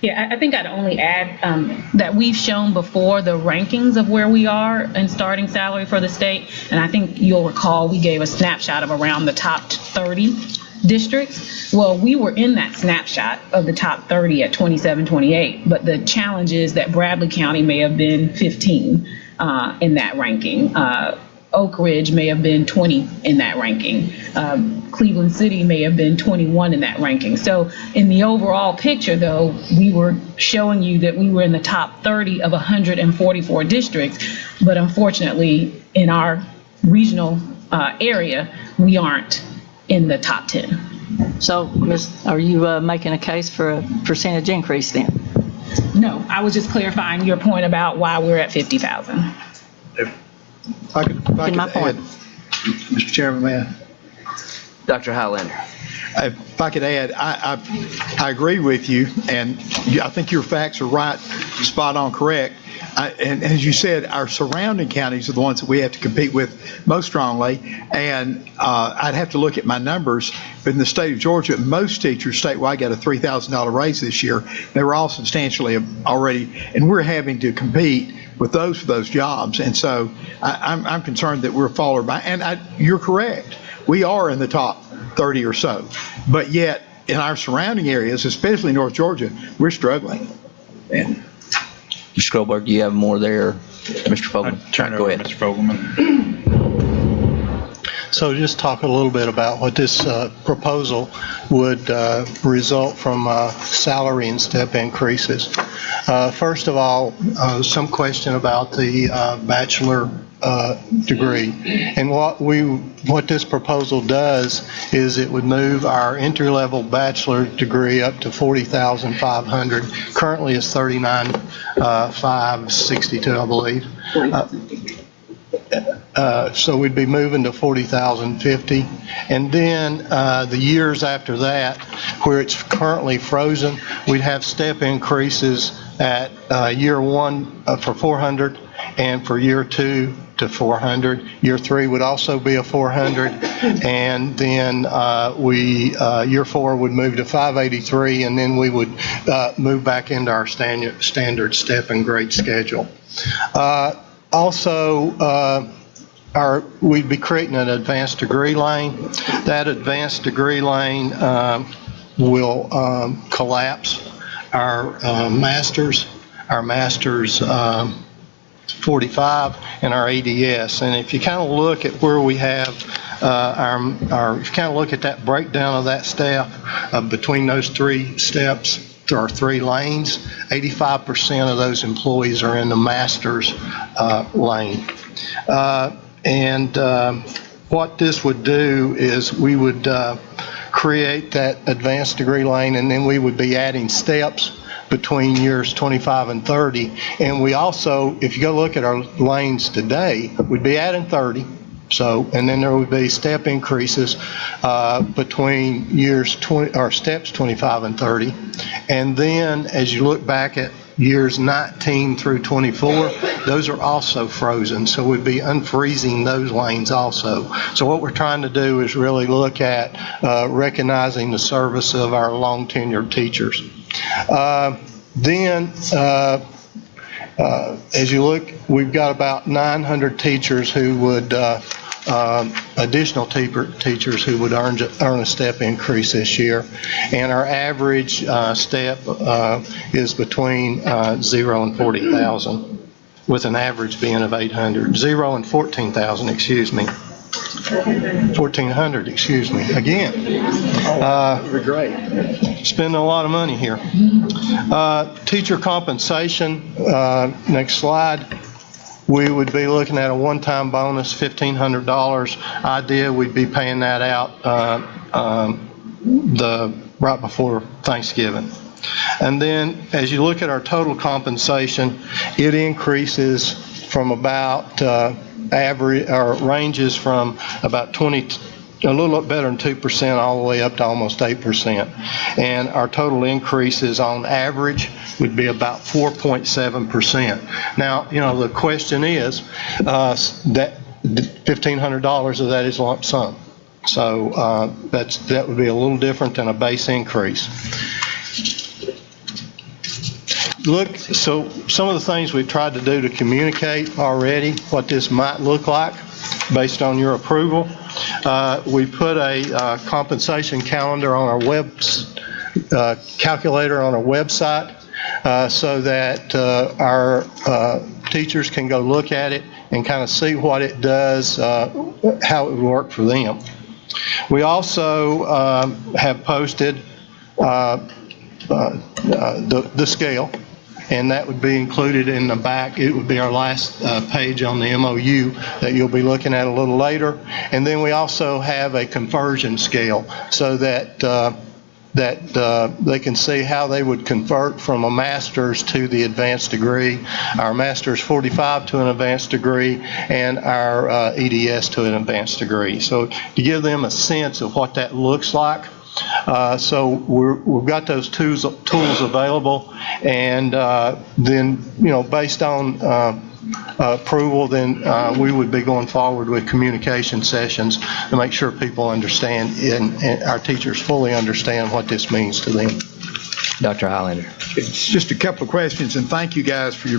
Yeah, I think I'd only add that we've shown before the rankings of where we are in starting salary for the state. And I think you'll recall we gave a snapshot of around the top 30 districts. Well, we were in that snapshot of the top 30 at 27, 28. But the challenge is that Bradley County may have been 15 in that ranking Oak Ridge may have been 20 in that ranking. Cleveland City may have been 21 in that ranking. So in the overall picture, though, we were showing you that we were in the top 30 of 144 districts, but unfortunately, in our regional area, we aren't in the top 10. So, are you making a case for a percentage increase then? No, I was just clarifying your point about why we're at 50,000. If I could add, Mr. Chairman, may I? Dr. Highlander. If I could add, I agree with you, and I think your facts are right, spot on correct. And as you said, our surrounding counties are the ones that we have to compete with most strongly. And I'd have to look at my numbers, but in the state of Georgia, most teachers statewide got a $3,000 raise this year. They were all substantially already, and we're having to compete with those for those jobs. And so I'm concerned that we're falling by. And you're correct. We are in the top 30 or so. But yet, in our surrounding areas, especially North Georgia, we're struggling. And Mr. Goldberg, do you have more there? Mr. Fogelman? Go ahead. Mr. Fogelman. So just talk a little bit about what this proposal would result from salary and step increases. First of all, some question about the bachelor degree. And what this proposal does is it would move our entry-level bachelor degree up to $40,500. Currently it's $39,562, I believe. So we'd be moving to $40,050. And then the years after that, where it's currently frozen, we'd have step increases at year one for $400, and for year two to $400. Year three would also be a $400, and then year four would move to $583, and then we would move back into our standard step and grade schedule. Also, we'd be creating an advanced degree lane. That advanced degree lane will collapse our masters 45 and our ADS. And if you kind of look at where we have if you kind of look at that breakdown of that staff between those three steps, or three lanes, 85% of those employees are in the master's lane. What this would do is we would create that advanced degree lane, and then we would be adding steps between years 25 and 30. And we also, if you go look at our lanes today, we'd be adding 30. So, and then there would be step increases between years 20, or steps 25 and 30. And then as you look back at years 19 through 24, those are also frozen. So we'd be unfreezing those lanes also. So what we're trying to do is really look at recognizing the service of our long tenured teachers. As you look, we've got about 900 teachers who would, additional teachers who would earn a step increase this year. And our average step is between 0 and 40,000, with an average being of 800. 0 and 14,000, excuse me. 1,400, excuse me, again. great. Spending a lot of money here. Teacher compensation, next slide. We would be looking at a one-time bonus, $1,500. Idea, we'd be paying that out right before Thanksgiving. And then as you look at our total compensation, it increases from about average, or ranges from about 20, a little better than 2% all the way up to almost 8%. And our total increases on average would be about 4.7%. Now, you know, the question is that $1,500 of that is lump sum. So that would be a little different than a base increase. Look, so some of the things we've tried to do to communicate already what this might look like based on your approval. We put a compensation calendar on our calculator on our website. so that our teachers can go look at it and kind of see what it does, how it would work for them. We also have posted the scale, and that would be included in the back. It would be our last page on the MOU that you'll be looking at a little later. And then we also have a conversion scale so that they can see how they would convert from a master's to the advanced degree, our master's 45 to an advanced degree, and our EDS to an advanced degree. So to give them a sense of what that looks like. So we've got those tools available, and then, based on approval, then we would be going forward with communication sessions to make sure people understand and our teachers fully understand what this means to them. Dr. Highlander. It's just a couple of questions, and thank you guys for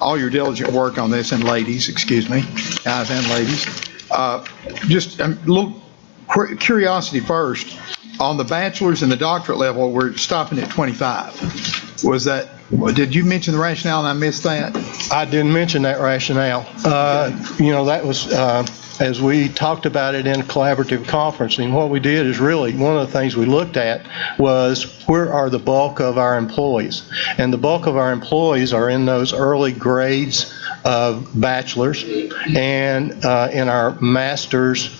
all your diligent work on this, and ladies, excuse me, guys and ladies. Just a little curiosity first. On the bachelor's and the doctorate level, we're stopping at 25. Did you mention the rationale and I missed that? I didn't mention that rationale. That was, as we talked about it in a collaborative conference, and what we did is really, one of the things we looked at was where are the bulk of our employees? And the bulk of our employees are in those early grades of bachelor's and in our master's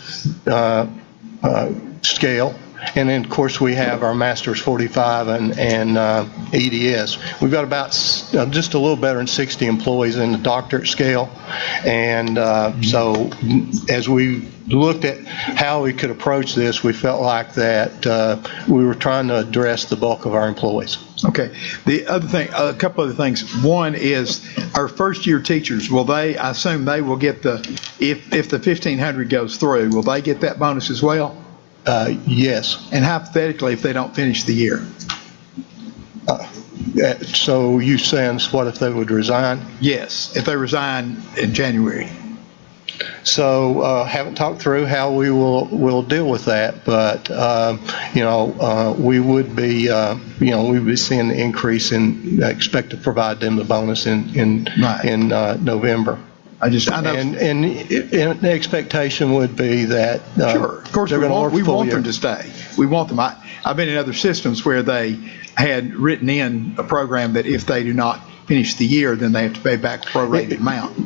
scale. And then, of course, we have our Master's 45 and EDS. We've got about just a little better than 60 employees in the doctorate scale. And so as we looked at how we could approach this, we felt like that we were trying to address the bulk of our employees. Okay. The other thing, a couple other things. One is our first-year teachers, I assume they will get if the 1,500 goes through, will they get that bonus as well? Yes. And hypothetically, if they don't finish the year? So you sense what if they would resign? Yes, if they resign in January. So haven't talked through how we will deal with that, but we would be seeing the increase in expect to provide them the bonus in November. I know. And the expectation would be that Sure. Of course, we want them to stay. We want them. I've been in other systems where they had written in a program that if they do not finish the year, then they have to pay back the prorated amount.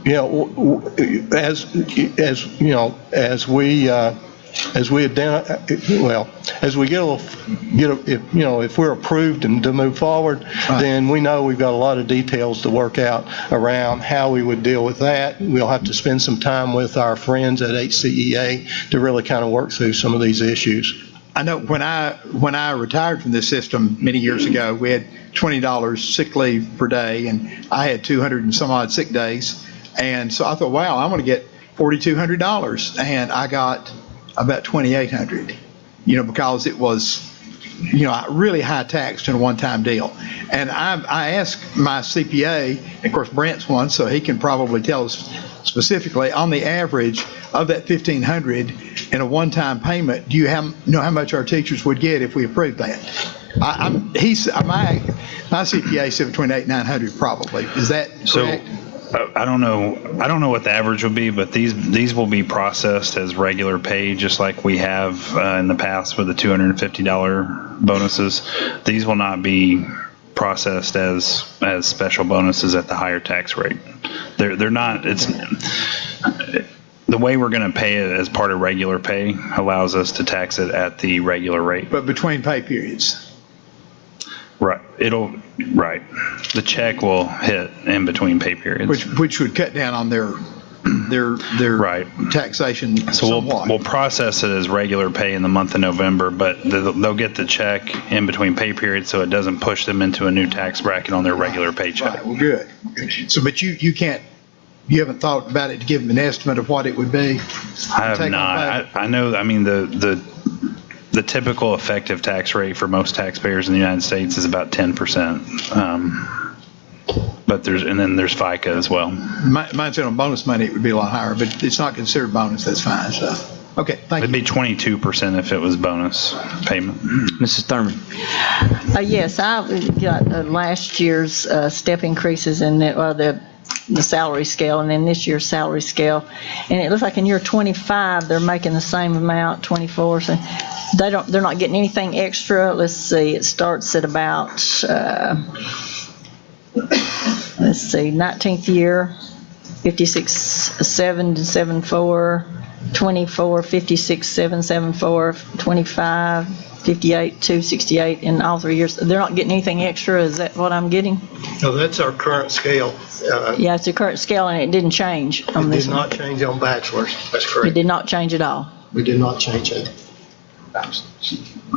If we're approved and to move forward, then we know we've got a lot of details to work out around how we would deal with that. We'll have to spend some time with our friends at HCEA to really kind of work through some of these issues. I know when I retired from this system many years ago, we had $20 sick leave per day, and I had 200 and some odd sick days. And so I thought, wow, I'm going to get $4,200, and I got about $2,800, because it was, really high taxed and a one-time deal. And I asked my CPA, of course, Brent's one, so he can probably tell us specifically, on the average of that $1,500 in a one-time payment, do you know how much our teachers would get if we approved that? My CPA said between $800 and $900 probably. Is that correct? I don't know what the average would be, but these will be processed as regular pay, just like we have in the past with the $250 bonuses. These will not be processed as special bonuses at the higher tax rate. They're not. It's the way we're going to pay it as part of regular pay allows us to tax it at the regular rate. But between pay periods. Right. The check will hit in between pay periods. Which would cut down on their taxation somewhat. We'll process it as regular pay in the month of November, but they'll get the check in between pay periods so it doesn't push them into a new tax bracket on their regular paycheck. Right. Well, good. So, but you haven't thought about it to give them an estimate of what it would be? I have not. I know, the typical effective tax rate for most taxpayers in the United States is about 10%. But there's FICA as well. Mine's on bonus money, it would be a lot higher, but it's not considered bonus, that's fine. So Okay, thank It'd you. be 22% if it was bonus payment. Mrs. Thurman. Yes, I got last year's step increases in the salary scale, and then this year's salary scale. And it looks like in year 25, they're making the same amount, 24, so they're not getting anything extra. Let's see, it starts at about, let's see, 19th year, 56,774, 24, 56,774, 25, 58, 268 in all 3 years. They're not getting anything extra, is that what I'm getting? No, that's our current scale. Yeah, it's the current scale, and it didn't change on It this did one. not change on bachelor's. That's It correct. did not change at all We did not change that.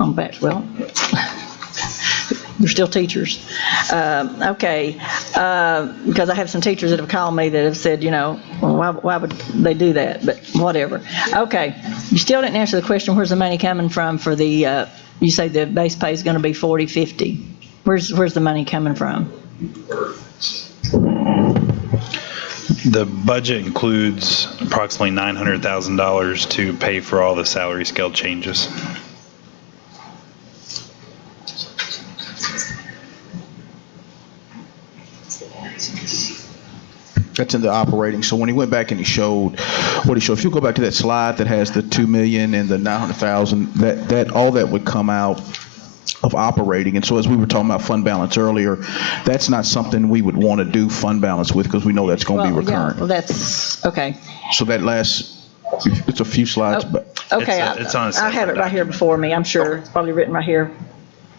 on bachelor. Well, they're still teachers. Okay, because I have some teachers that have called me that have said, well, why would they do that? But whatever. Okay, you still didn't answer the question, where's the money coming from for the, you say the base pay is going to be 40, 50. Where's the money coming from? The budget includes approximately $900,000 to pay for all the salary scale changes. That's in the operating. So when he went back and he showed what he showed, if you go back to that slide that has the 2 million and the 900,000, that all that would come out of operating. And so as we were talking about fund balance earlier, that's not something we would want to do fund balance with because we know that's going to be Yeah, recurrent. well, that's, okay. So that last, it's a few slides, but Okay, It's on a I have it right here before me, I'm sure, it's probably written right here.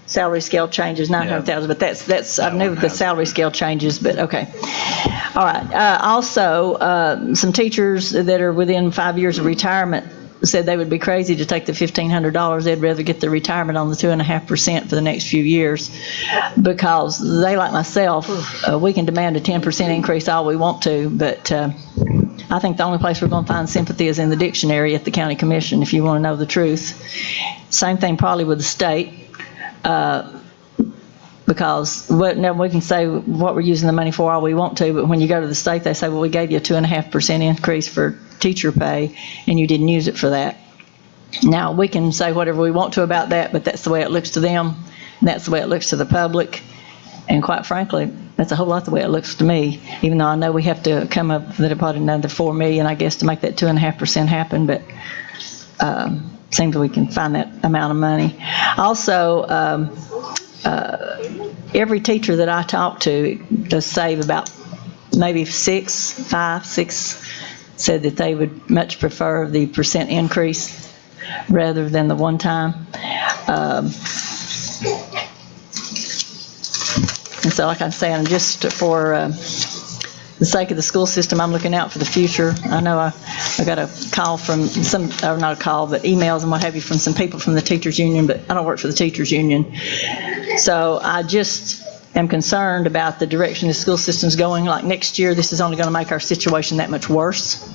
Salary scale changes, 900,000, but that's, I knew the salary scale changes, but okay. All right, also, some teachers that are within 5 years of retirement said they would be crazy to take the $1,500, they'd rather get their retirement on the 2.5% for the next few years, because they, like myself, we can demand a 10% increase all we want to, but I think the only place we're going to find sympathy is in the dictionary at the county commission, if you want to know the truth. Same thing probably with the state. Because now we can say what we're using the money for all we want to, but when you go to the state, they say, well, we gave you a 2.5% increase for teacher pay, and you didn't use it for that. Now, we can say whatever we want to about that, but that's the way it looks to them, and that's the way it looks to the public, and quite frankly, that's a whole lot the way it looks to me, even though I know we have to come up with about another $4 million, I guess, to make that 2.5% happen, but seems we can find that amount of money. Also, every teacher that I talk to does save about maybe 5, 6, said that they would much prefer the percent increase rather than the one time. And so like I'm saying, just for the sake of the school system, I'm looking out for the future. I know I got a call from some, or not a call, but emails and what have you from some people from the teachers union, but I don't work for the teachers union. So I just am concerned about the direction the school system's going. Like next year, this is only going to make our situation that much worse.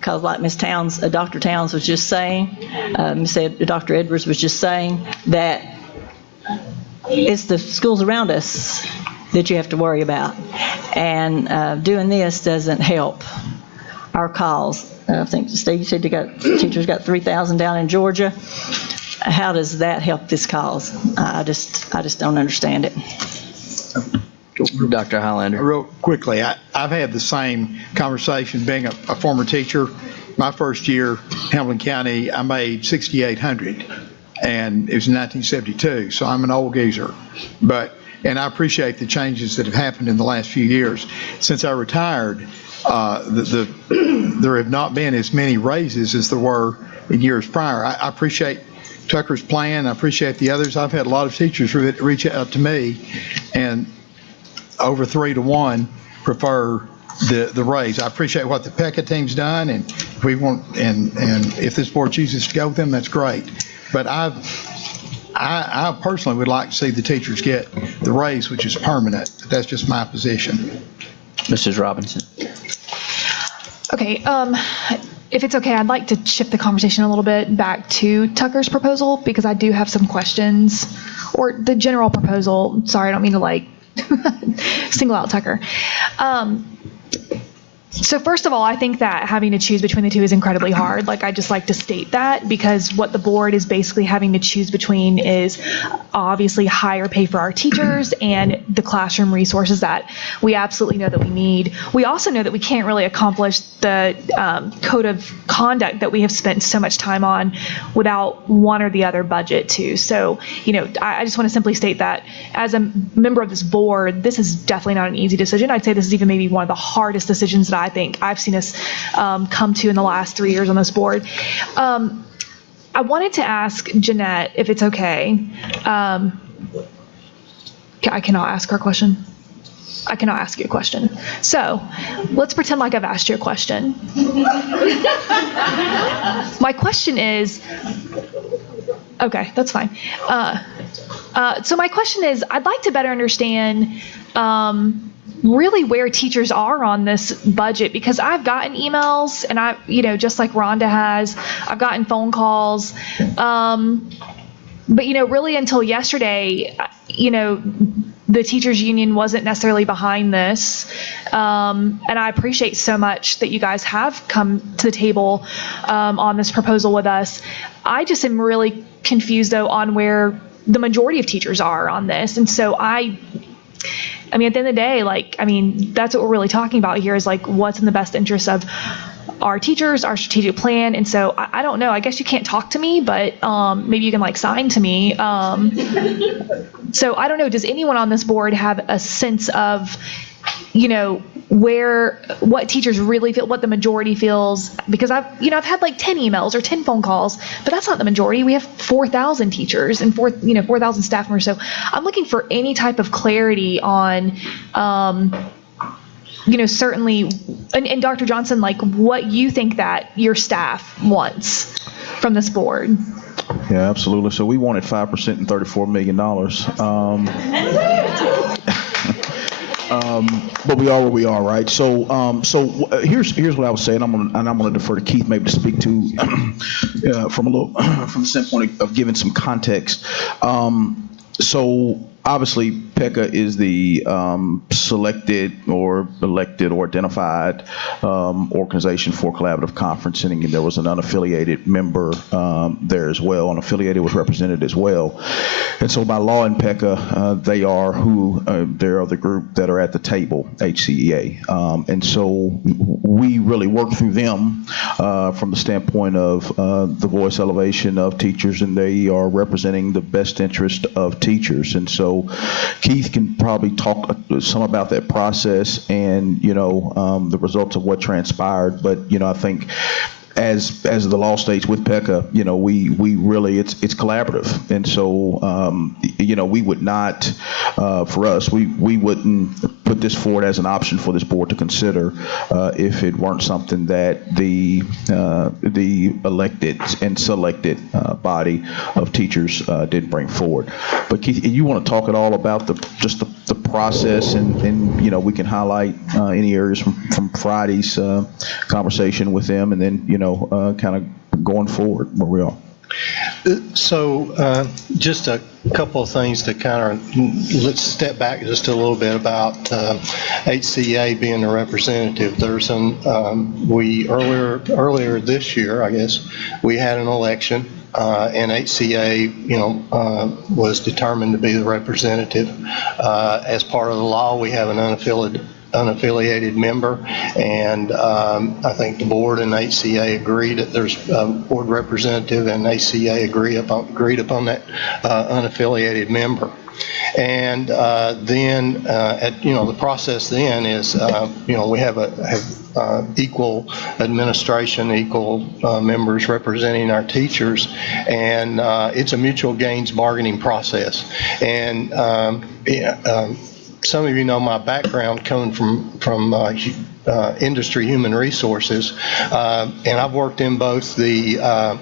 Because like Ms. Towns, Dr. Towns was just saying, Dr. Edwards was just saying that it's the schools around us that you have to worry about. And doing this doesn't help our cause. I think, Steve, you said teachers got 3,000 down in Georgia. How does that help this cause? I just don't understand it. Dr. Highlander. Real quickly, I've had the same conversation being a former teacher. My first year, Hamilton County, I made $6,800, and it was in 1972, so I'm an old geezer. And I appreciate the changes that have happened in the last few years. Since I retired, there have not been as many raises as there were in years prior. I appreciate Tucker's plan. I appreciate the others. I've had a lot of teachers reach out to me, and over 3-to-1 prefer the raise. I appreciate what the PECA team's done, and if we want, and if this board chooses to go with them, that's great. But I personally would like to see the teachers get the raise, which is permanent. That's just my position. Mrs. Robinson. Okay, if it's okay, I'd like to shift the conversation a little bit back to Tucker's proposal, because I do have some questions, or the general proposal. Sorry, I don't mean to single out Tucker. So first of all, I think that having to choose between the two is incredibly hard. Like, I just like to state that, because what the board is basically having to choose between is obviously higher pay for our teachers and the classroom resources that we absolutely know that we need. We also know that we can't really accomplish the code of conduct that we have spent so much time on without one or the other budget too. So, I just want to simply state that as a member of this board, this is definitely not an easy decision. I'd say this is even maybe one of the hardest decisions that I think I've seen us come to in the last 3 years on this board. I wanted to ask Jeanette, if it's okay. I cannot ask her a question. I cannot ask you a question. So let's pretend like I've asked you a question. My question is, okay, that's fine. So my question is, I'd like to better understand really where teachers are on this budget, because I've gotten emails and just like Rhonda has, I've gotten phone calls. But really until yesterday, the teachers union wasn't necessarily behind this. And I appreciate so much that you guys have come to the table on this proposal with us. I just am really confused though on where the majority of teachers are on this. And so I mean, at the end of the day, that's what we're really talking about here, is like what's in the best interest of our teachers, our strategic plan. And so I don't know, I guess you can't talk to me, but maybe you can sign to me. So I don't know, does anyone on this board have a sense of, what teachers really feel, what the majority feels? Because I've had 10 emails or 10 phone calls, but that's not the majority. We have 4,000 teachers and 4,000 staff members. So I'm looking for any type of clarity on, certainly, and Dr. Johnson, what you think that your staff wants from this board. Yeah, absolutely. So we wanted 5% and $34 million. But we are where we are, right? So, here's what I would say, and I'm gonna defer to Keith maybe to speak to from the standpoint of giving some context. So obviously, PECA is the selected or elected or identified organization for collaborative conferencing, and there was an unaffiliated member there as well. Unaffiliated was represented as well. And so by law in PECA, they are the group that are at the table, HCEA. And so we really work through them from the standpoint of the voice elevation of teachers, and they are representing the best interest of teachers. And so Keith can probably talk some about that process and, the results of what transpired. But, I think as the law states with PECA, we really, it's collaborative. And so, we would not, for us, we wouldn't put this forward as an option for this board to consider if it weren't something that the elected and selected body of teachers did bring forward. But Keith, you want to talk at all about the process, and we can highlight any areas from Friday's conversation with them, and then, kind of going forward where we are. So just a couple of things to let's step back just a little bit about HCA being the representative. There's earlier this year, I guess, we had an election. And HCA, was determined to be the representative. As part of the law, we have an unaffiliated member, and I think the board and HCA agreed that there's a board representative, and HCA agreed upon that unaffiliated member. And then, the process then is, we have equal administration, equal members representing our teachers, and it's a mutual gains bargaining process. And some of you know my background coming from industry human resources, and I've worked in both the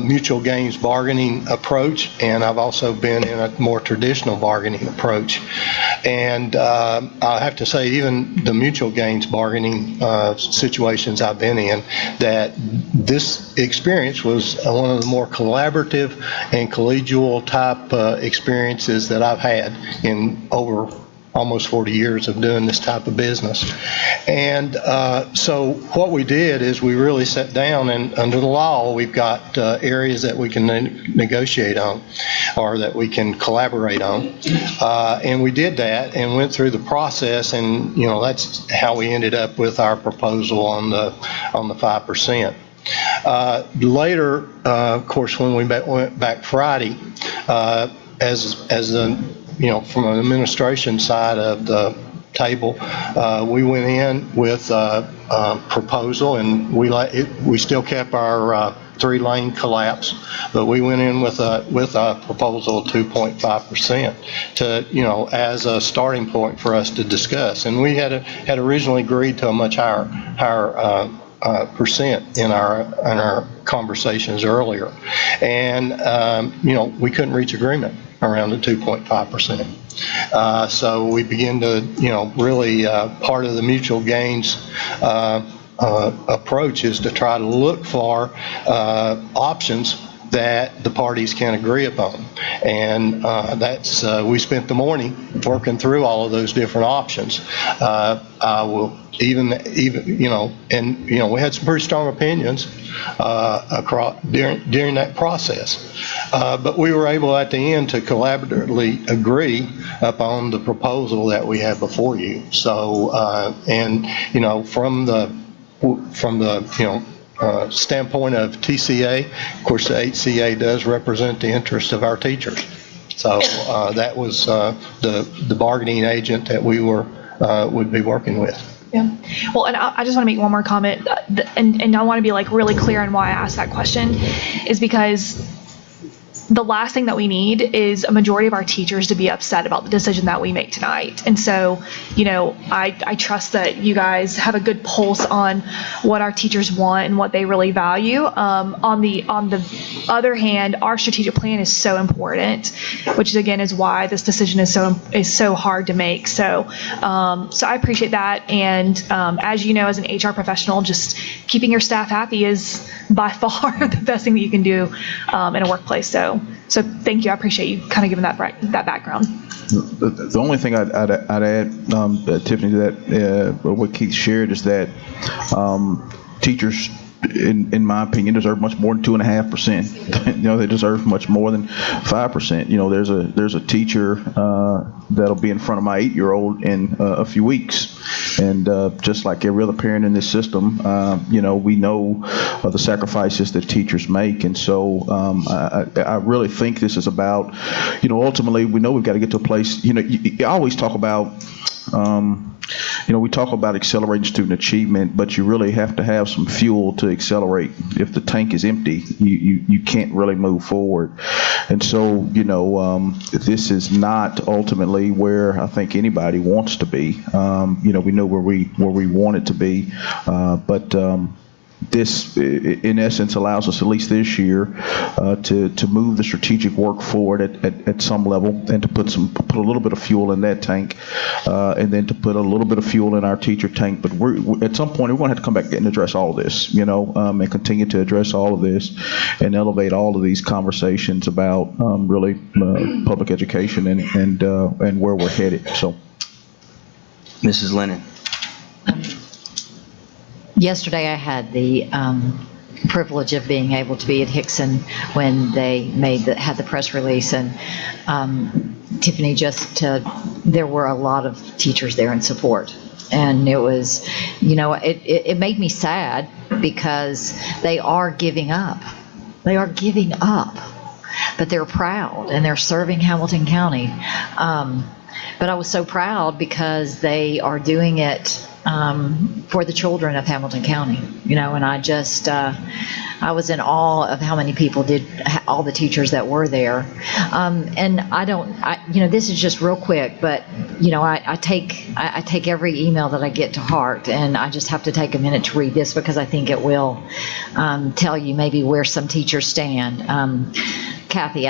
mutual gains bargaining approach, and I've also been in a more traditional bargaining approach. And I have to say, even the mutual gains bargaining situations I've been in, that this experience was one of the more collaborative and collegial type experiences that I've had in over almost 40 years of doing this type of business. And so what we did is we really sat down, and under the law, we've got areas that we can negotiate on or that we can collaborate on. And we did that and went through the process, and, you know, that's how we ended up with our proposal on the 5%. Later, of course, when we went back Friday, as the, you know, from an administration side of the table, we went in with a proposal, and we still kept our 3-lane collapse, but we went in with a proposal of 2.5% to, you know, as a starting point for us to discuss. And we had originally agreed to a much higher percent in our conversations earlier, and you know, we couldn't reach agreement around the 2.5%. So we begin to, you know, really part of the mutual gains approach is to try to look for options that the parties can agree upon. And that's, we spent the morning working through all of those different options. I will even, you know, and, you know, we had some pretty strong opinions across during that process. But we were able at the end to collaboratively agree upon the proposal that we have before you. So, and, you know, from the, you know, standpoint of TCA, of course, the HCA does represent the interests of our teachers. So that was the bargaining agent that we would be working with. Yeah. Well, and I just want to make one more comment, and I want to be like really clear on why I asked that question, is because the last thing that we need is a majority of our teachers to be upset about the decision that we make tonight. And so, you know, I trust that you guys have a good pulse on what our teachers want and what they really value. On the other hand, our strategic plan is so important, which again is why this decision is so hard to make. So I appreciate that. And as you know, as an HR professional, just keeping your staff happy is by far the best thing that you can do in a workplace. So thank you. I appreciate you kind of giving that background. The only thing I'd add, Tiffany, to that what Keith shared is that teachers, in my opinion, deserve much more than 2.5%. You know, they deserve much more than 5%. You know, there's a teacher that'll be in front of my 8-year-old in a few weeks, and just like every other parent in this system, you know, we know the sacrifices that teachers make, and so I really think this is about, you know, ultimately we know we've got to get to a place. You know, you always talk about. You know, we talk about accelerating student achievement, but you really have to have some fuel to accelerate. If the tank is empty, you can't really move forward. And so, you know, this is not ultimately where I think anybody wants to be. You know, we know where we want it to be, but this, in essence, allows us, at least this year, to move the strategic work forward at some level, and to put a little bit of fuel in that tank, and then to put a little bit of fuel in our teacher tank. But we're at some point we're going to have to come back and address all of this, you know, and continue to address all of this, and elevate all of these conversations about really public education and where we're headed. So, Mrs. Lennon. Yesterday, I had the privilege of being able to be at Hickson when they had the press release, and Tiffany, there were a lot of teachers there in support, and it was, you know, it made me sad because they are giving up. They are giving up, but they're proud and they're serving Hamilton County. But I was so proud because they are doing it for the children of Hamilton County, you know, and I was in awe of how many people all the teachers that were there. And you know, this is just real quick, but, you know, I take every email that I get to heart, and I just have to take a minute to read this because I think it will tell you maybe where some teachers stand. Kathy,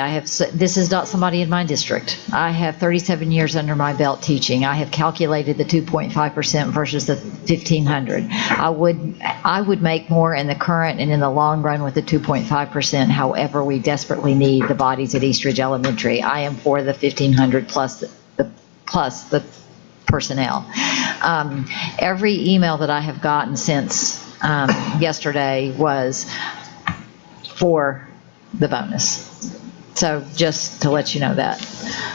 this is not somebody in my district. I have 37 years under my belt teaching. I have calculated the 2.5% versus the 1,500. I would make more in the current and in the long run with the 2.5%. However, we desperately need the bodies at Eastridge Elementary. I am for the 1,500 plus the personnel. Every email that I have gotten since yesterday was for the bonus. So just to let you know that.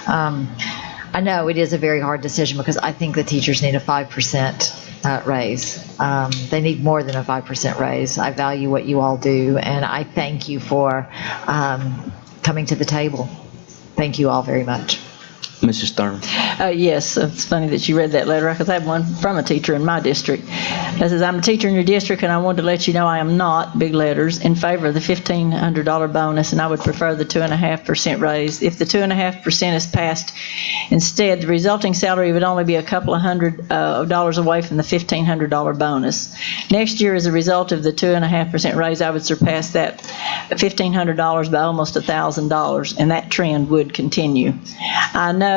I know it is a very hard decision because I think the teachers need a 5% raise. They need more than a 5% raise. I value what you all do, and I thank you for coming to the table. Thank you all very much. Mrs. Thurman. Yes, it's funny that you read that letter because I have one from a teacher in my district. It says, I'm a teacher in your district and I wanted to let you know I am not, big letters, in favor of the $1,500 bonus, and I would prefer the 2.5% raise. If the 2.5% is passed instead, the resulting salary would only be a couple of $100 away from the $1,500 bonus. Next year, as a result of the 2.5% raise, I would surpass that $1,500 by almost $1,000, and that trend would continue. I know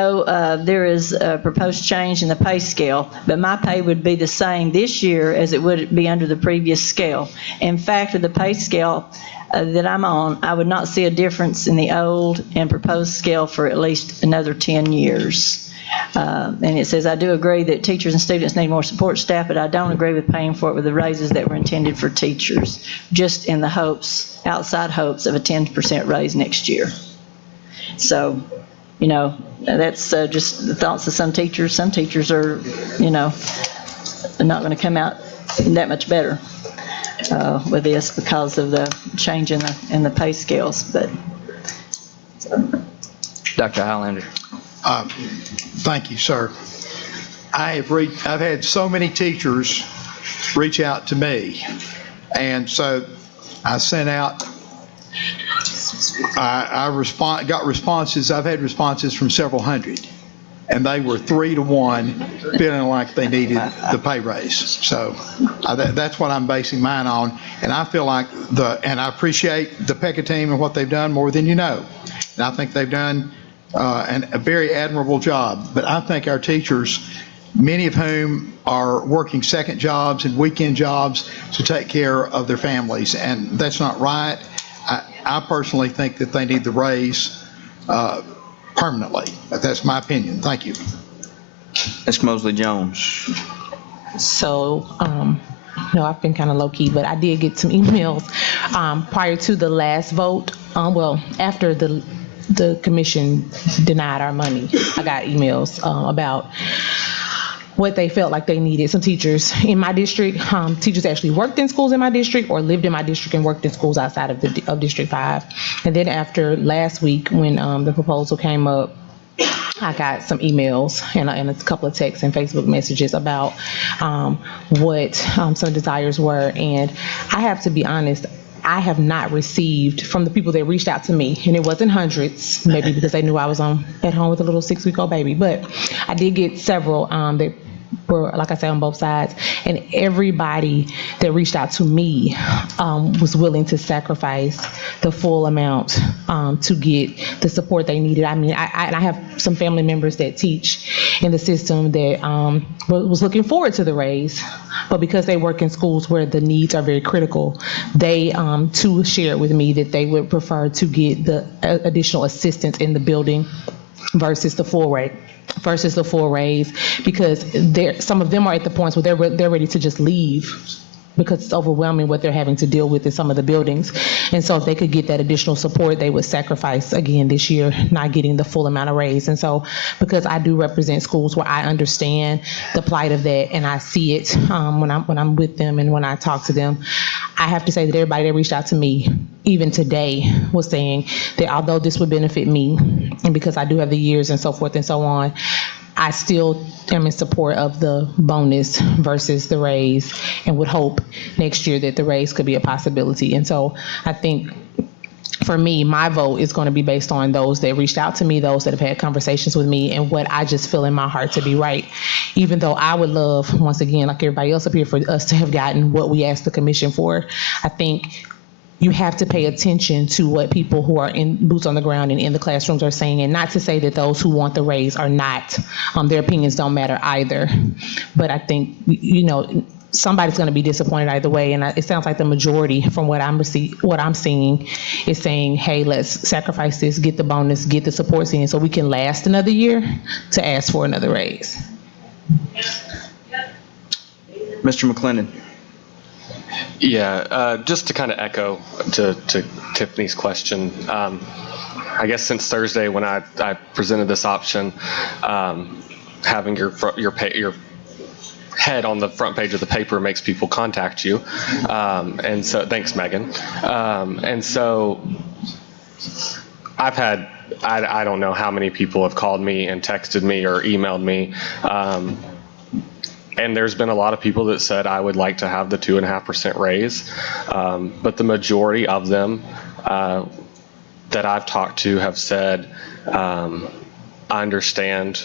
there is a proposed change in the pay scale, but my pay would be the same this year as it would be under the previous scale. In fact, with the pay scale that I'm on, I would not see a difference in the old and proposed scale for at least another 10 years. And it says, I do agree that teachers and students need more support staff, but I don't agree with paying for it with the raises that were intended for teachers, just in the hopes, outside hopes of a 10% raise next year. So, you know, that's just the thoughts of some teachers. Some teachers are, you know, not going to come out that much better with this because of the change in the pay scales. But Dr. Highlander. Thank you, sir. I've had so many teachers reach out to me, and so I sent out. Got responses. I've had responses from several hundred, and they were 3 to 1, feeling like they needed the pay raise. So that's what I'm basing mine on, and I feel like and I appreciate the PECA team and what they've done more than you know, and I think they've done a very admirable job. But I think our teachers, many of whom are working second jobs and weekend jobs to take care of their families, and that's not right. I personally think that they need the raise permanently. But that's my opinion. Thank you. Ms. Mosley Jones. So, no, I've been kind of low key, but I did get some emails prior to the last vote. After the commission denied our money, I got emails about what they felt like they needed. Some teachers in my district, teachers actually worked in schools in my district or lived in my district and worked in schools outside of District 5. And then after last week, when the proposal came up, I got some emails and a couple of texts and Facebook messages about what some desires were. And I have to be honest, I have not received from the people that reached out to me, and it wasn't hundreds, maybe because they knew I was at home with a little 6-week-old baby, but I did get several that were, like I said, on both sides, and everybody that reached out to me was willing to sacrifice the full amount to get the support they needed. I mean, I have some family members that teach in the system that was looking forward to the raise, but because they work in schools where the needs are very critical, they too shared with me that they would prefer to get the additional assistance in the building versus the full rate. Because some of them are at the points where they're ready to just leave because it's overwhelming what they're having to deal with in some of the buildings. And so if they could get that additional support, they would sacrifice again this year not getting the full amount of raise. And so because I do represent schools where I understand the plight of that and I see it when I'm with them and when I talk to them, I have to say that everybody that reached out to me, even today, was saying that although this would benefit me, and because I do have the years and so forth and so on, I still am in support of the bonus versus the raise and would hope next year that the raise could be a possibility. And so I think for me, my vote is going to be based on those that reached out to me, those that have had conversations with me, and what I just feel in my heart to be right. Even though I would love, once again, like everybody else up here, for us to have gotten what we asked the commission for, I think you have to pay attention to what people who are in boots on the ground and in the classrooms are saying, and not to say that those who want the raise are not, their opinions don't matter either. But I think, somebody's going to be disappointed either way, and it sounds like the majority, from what I'm seeing, is saying, hey, let's sacrifice this, get the bonus, get the support in, so we can last another year to ask for another raise. Mr. McClendon. Yeah, just to kind of echo to Tiffany's question, I guess since Thursday when I presented this option, having your head on the front page of the paper makes people contact you, and so thanks, Megan. And so I've had I don't know how many people have called me and texted me or emailed me. And there's been a lot of people that said I would like to have the 2.5% raise, but the majority of them that I've talked to have said, I understand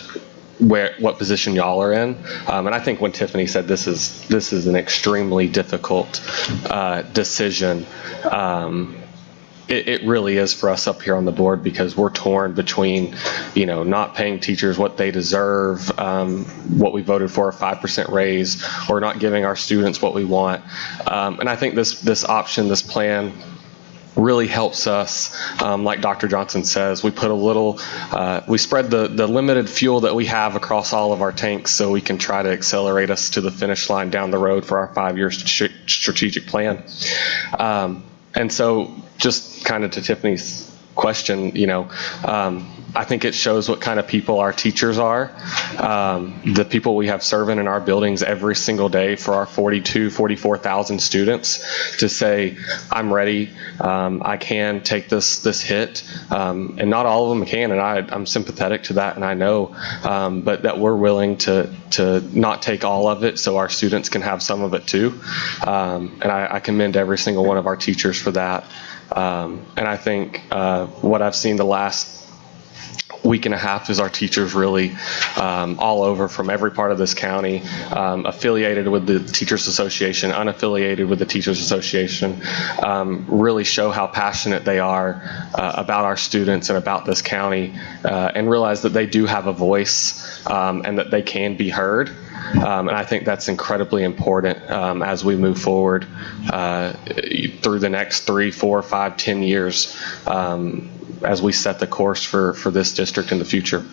what position y'all are in, and I think when Tiffany said this is an extremely difficult decision. It really is for us up here on the board because we're torn between, not paying teachers what they deserve, what we voted for, a 5% raise, or not giving our students what we want. And I think this option, this plan, really helps us. Like Dr. Johnson says, we put we spread the limited fuel that we have across all of our tanks so we can try to accelerate us to the finish line down the road for our 5-year strategic plan. And so just kind of to Tiffany's question, I think it shows what kind of people our teachers are, the people we have serving in our buildings every single day for our 44,000 students to say, I'm ready, I can take this hit, and not all of them can, and I'm sympathetic to that, and I know, but that we're willing to not take all of it so our students can have some of it too, and I commend every single one of our teachers for that. And I think what I've seen the last week and a half is our teachers really all over from every part of this county, affiliated with the Teachers Association, unaffiliated with the Teachers Association, really show how passionate they are about our students and about this county, and realize that they do have a voice and that they can be heard. And I think that's incredibly important as we move forward through the next 3, 4, 5, 10 years as we set the course for this district in the future.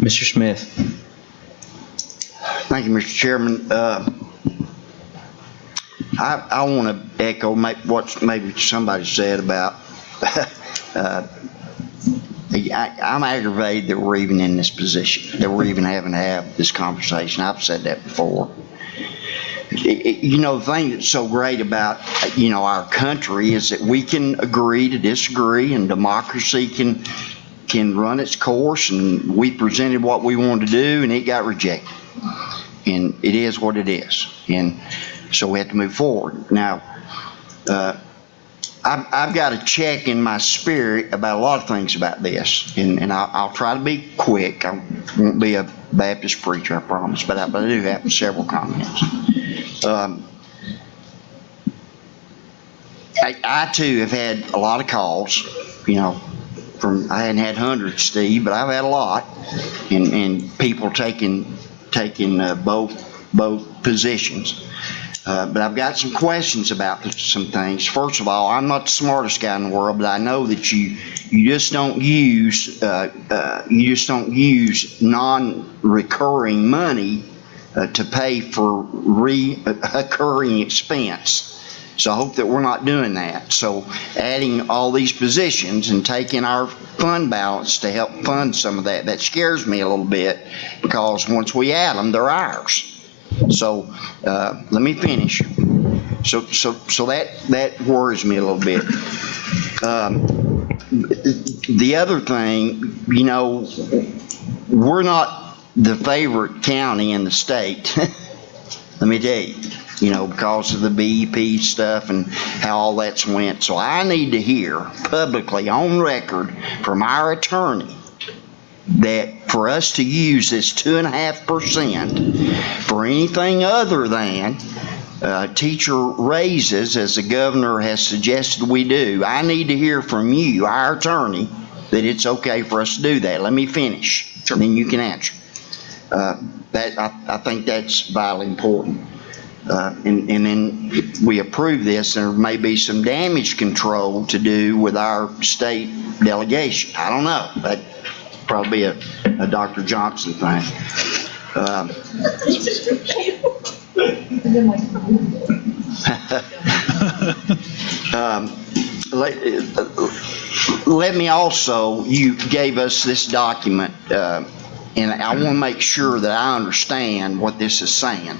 Mr. Smith. Thank you, Mr. Chairman. I want to echo what maybe somebody said about I'm aggravated that we're even in this position, that we're even having to have this conversation. I've said that before. The thing that's so great about, our country is that we can agree to disagree, and democracy can run its course, and we presented what we wanted to do, and it got rejected. And it is what it is. And so we have to move forward. Now, I've got a check in my spirit about a lot of things about this, and I'll try to be quick. I won't be a Baptist preacher, I promise, but I do have several comments. I too have had a lot of calls, I hadn't had hundreds, Steve, but I've had a lot, and people taking both positions. But I've got some questions about some things. First of all, I'm not the smartest guy in the world, but I know that you just don't use non-recurring money to pay for recurring expense. So I hope that we're not doing that. So adding all these positions and taking our fund balance to help fund some of that scares me a little bit, because once we add them, they're ours. So let me finish. So that worries me a little bit. The other thing, we're not the favorite county in the state. Let me tell you, because of the BEP stuff and how all that's went. So I need to hear publicly on record from our attorney that for us to use this 2.5% for anything other than teacher raises, as the governor has suggested we do, I need to hear from you, our attorney, that it's okay for us to do that. Let me finish, and then you can answer. I think that's vitally important. And then if we approve this, there may be some damage control to do with our state delegation. I don't know, but probably a Dr. Johnson thing. Let me also, you gave us this document, and I want to make sure that I understand what this is saying.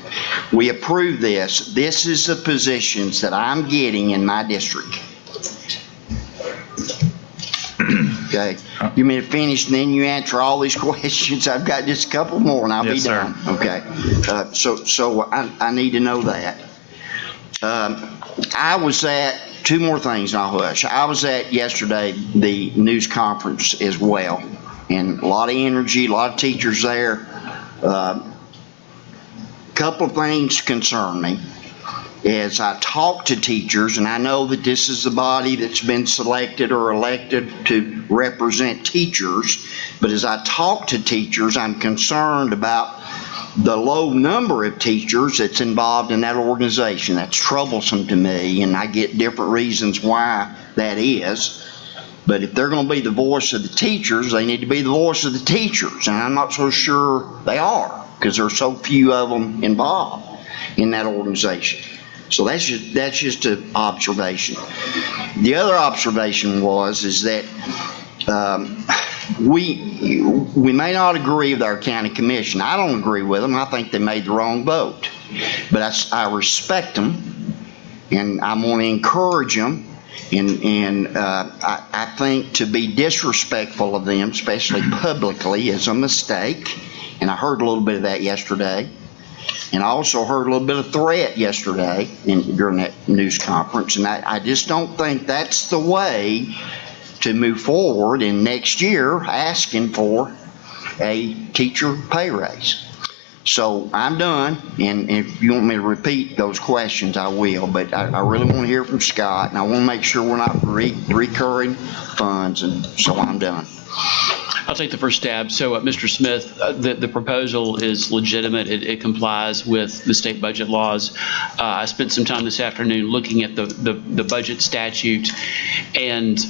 We approve this. This is the positions that I'm getting in my district. Okay. You mean to finish, and then you answer all these questions? I've got just a couple more, and I'll be done. Okay. So I need to know that. I was at, two more things, and I'll hush. I was at yesterday the news conference as well, and a lot of energy, a lot of teachers there. Couple of things concern me. As I talk to teachers, and I know that this is the body that's been selected or elected to represent teachers, but as I talk to teachers, I'm concerned about the low number of teachers that's involved in that organization. That's troublesome to me, and I get different reasons why that is. But if they're going to be the voice of the teachers, they need to be the voice of the teachers, and I'm not so sure they are, because there's so few of them involved in that organization. So that's just an observation. The other observation is that we may not agree with our county commission. I don't agree with them. I think they made the wrong vote. But I respect them, and I'm going to encourage them. And I think to be disrespectful of them, especially publicly, is a mistake. And I heard a little bit of that yesterday. And I also heard a little bit of threat yesterday during that news conference. And I just don't think that's the way to move forward in next year asking for a teacher pay raise. So I'm done, and if you want me to repeat those questions, I will, but I really want to hear from Scott, and I want to make sure we're not recurring funds, and so I'm done. I'll take the first stab. So, Mr. Smith, the proposal is legitimate. It complies with the state budget laws. I spent some time this afternoon looking at the budget statute and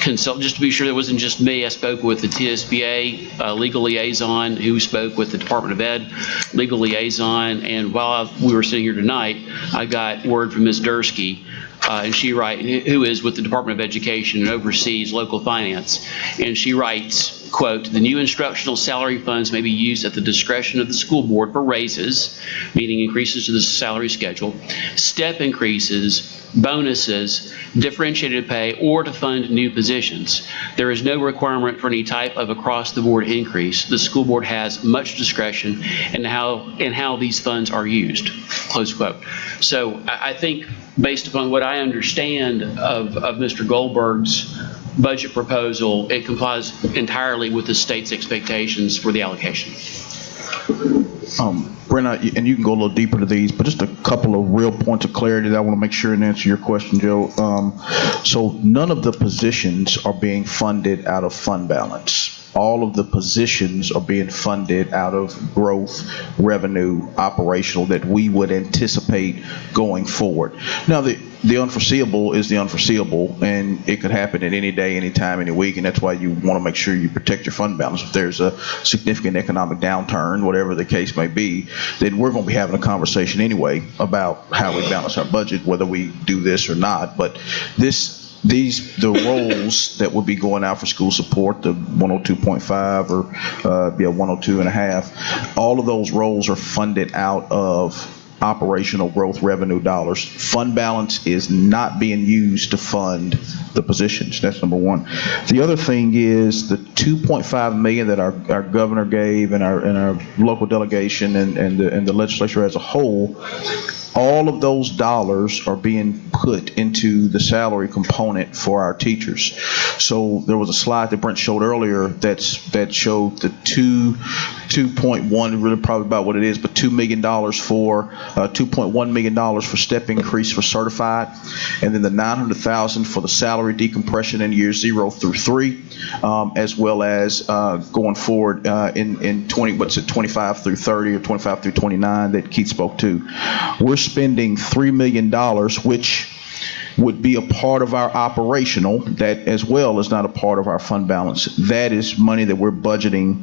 consult, just to be sure it wasn't just me. I spoke with the TSBA legal liaison, who spoke with the Department of Ed legal liaison, and while we were sitting here tonight, I got word from Ms. Dursky, and who is with the Department of Education and oversees local finance, and she writes, quote, "The new instructional salary funds may be used at the discretion of the school board for raises," meaning increases to the salary schedule, step increases, bonuses, differentiated pay, or to fund new positions. There is no requirement for any type of across-the-board increase. The school board has much discretion in how these funds are used, close quote. So I think based upon what I understand of Mr. Goldberg's budget proposal, it complies entirely with the state's expectations for the allocation. Brenna, and you can go a little deeper to these, but just a couple of real points of clarity that I want to make sure and answer your question, Joe. So none of the positions are being funded out of fund balance. All of the positions are being funded out of growth, revenue, operational that we would anticipate going forward. Now, the unforeseeable is the unforeseeable, and it could happen at any day, any time, any week, and that's why you want to make sure you protect your fund balance. If there's a significant economic downturn, whatever the case may be, then we're going to be having a conversation anyway about how we balance our budget, whether we do this or not. But the roles that would be going out for school support, the 102.5 or 102.5, all of those roles are funded out of operational growth revenue dollars. Fund balance is not being used to fund the positions. That's number one. The other thing is the $2.5 million that our governor gave and our local delegation and the legislature as a whole. All of those dollars are being put into the salary component for our teachers. So there was a slide that Brent showed earlier that showed the 2.1, really probably about what it is, but $2 million for $2.1 million for step increase for certified, and then the $900,000 for the salary decompression in years 0 through 3, as well as going forward in 25 through 30 or 25 through 29 that Keith spoke to. We're spending $3 million, which would be a part of our operational, that as well is not a part of our fund balance. That is money that we're budgeting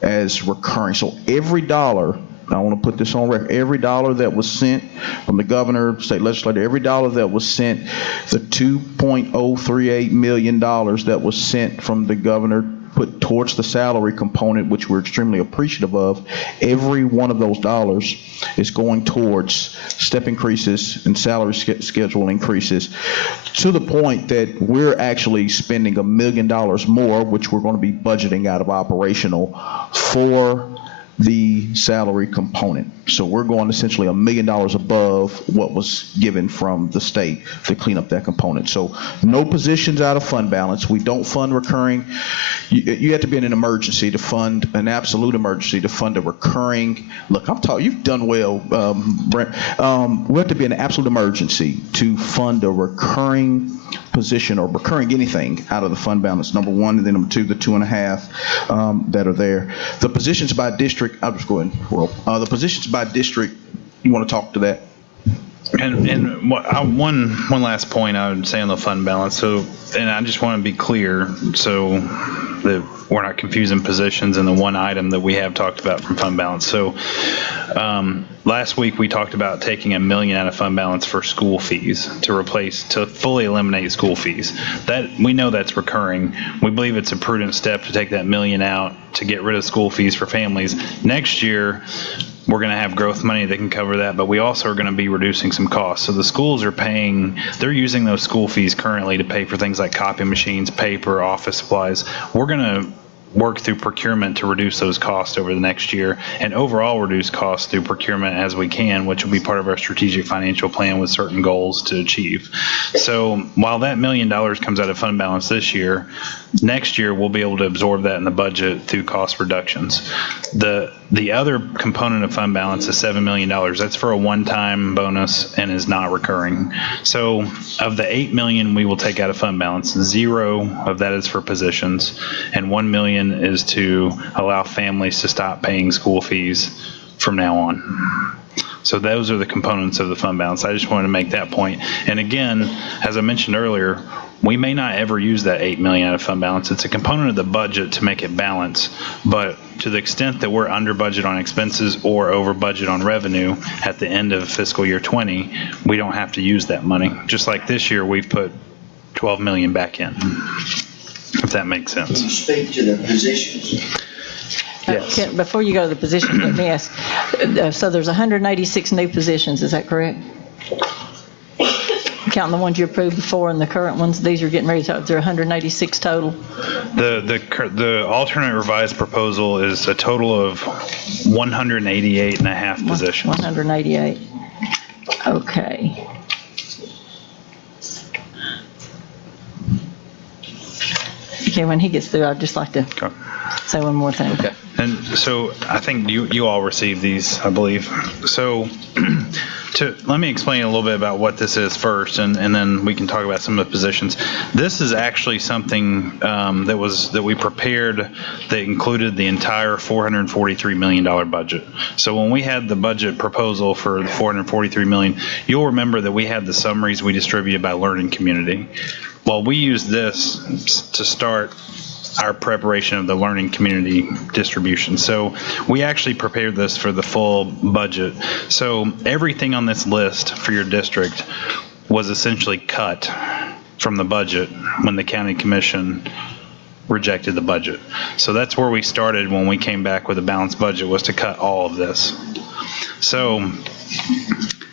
as recurring. So every dollar, I want to put this on record, every dollar that was sent from the governor, state legislator, every dollar that was sent, the $2.038 million that was sent from the governor put towards the salary component, which we're extremely appreciative of, every one of those dollars is going towards step increases and salary schedule increases, to the point that we're actually spending $1 million more, which we're going to be budgeting out of operational for the salary component. So we're going essentially $1 million above what was given from the state to clean up that component. So no positions out of fund balance. We don't fund recurring. You have to be in an emergency to fund, an absolute emergency to fund a recurring. Look, I'm talking, you've done well, Brent. We have to be in an absolute emergency to fund a recurring position or recurring anything out of the fund balance, number one, and then number two, the 2.5 that are there. The positions by district, I'll just go ahead and roll. The positions by district, you want to talk to that? And one last point I would say on the fund balance. So, and I just want to be clear so that we're not confusing positions in the one item that we have talked about from fund balance. So last week we talked about taking $1 million out of fund balance for school fees to fully eliminate school fees. That we know that's recurring. We believe it's a prudent step to take that $1 million out to get rid of school fees for families. Next year, we're going to have growth money that can cover that, but we also are going to be reducing some costs. So the schools are they're using those school fees currently to pay for things like copy machines, paper, office supplies. We're going to work through procurement to reduce those costs over the next year, and overall reduce costs through procurement as we can, which will be part of our strategic financial plan with certain goals to achieve. So while that $1 million comes out of fund balance this year, next year we'll be able to absorb that in the budget through cost reductions. The other component of fund balance is $7 million. That's for a one-time bonus and is not recurring. So of the $8 million we will take out of fund balance, 0 of that is for positions, and $1 million is to allow families to stop paying school fees from now on. So those are the components of the fund balance. I just wanted to make that point. And again, as I mentioned earlier, we may not ever use that $8 million out of fund balance. It's a component of the budget to make it balance, but to the extent that we're under budget on expenses or over budget on revenue at the end of fiscal year 20, we don't have to use that money. Just like this year, we've put $12 million back in, if that makes sense. Can you speak to the positions? Yes. Before you go to the position, let me ask, so there's 186 new positions, is that correct? Counting the ones you approved before and the current ones, these are getting ready to, there are 186 total? The alternate revised proposal is a total of 188 and a half positions. 188. Okay. Okay, when he gets through, I'd just like to say one more thing. Okay. And so I think you all received these, I believe. So let me explain a little bit about what this is first, and then we can talk about some of the positions. This is actually something that we prepared that included the entire $443 million budget. So when we had the budget proposal for the $443 million, you'll remember that we had the summaries we distributed by learning community. Well, we used this to start our preparation of the learning community distribution. So we actually prepared this for the full budget. So everything on this list for your district was essentially cut from the budget when the county commission rejected the budget. So that's where we started when we came back with a balanced budget, was to cut all of this. So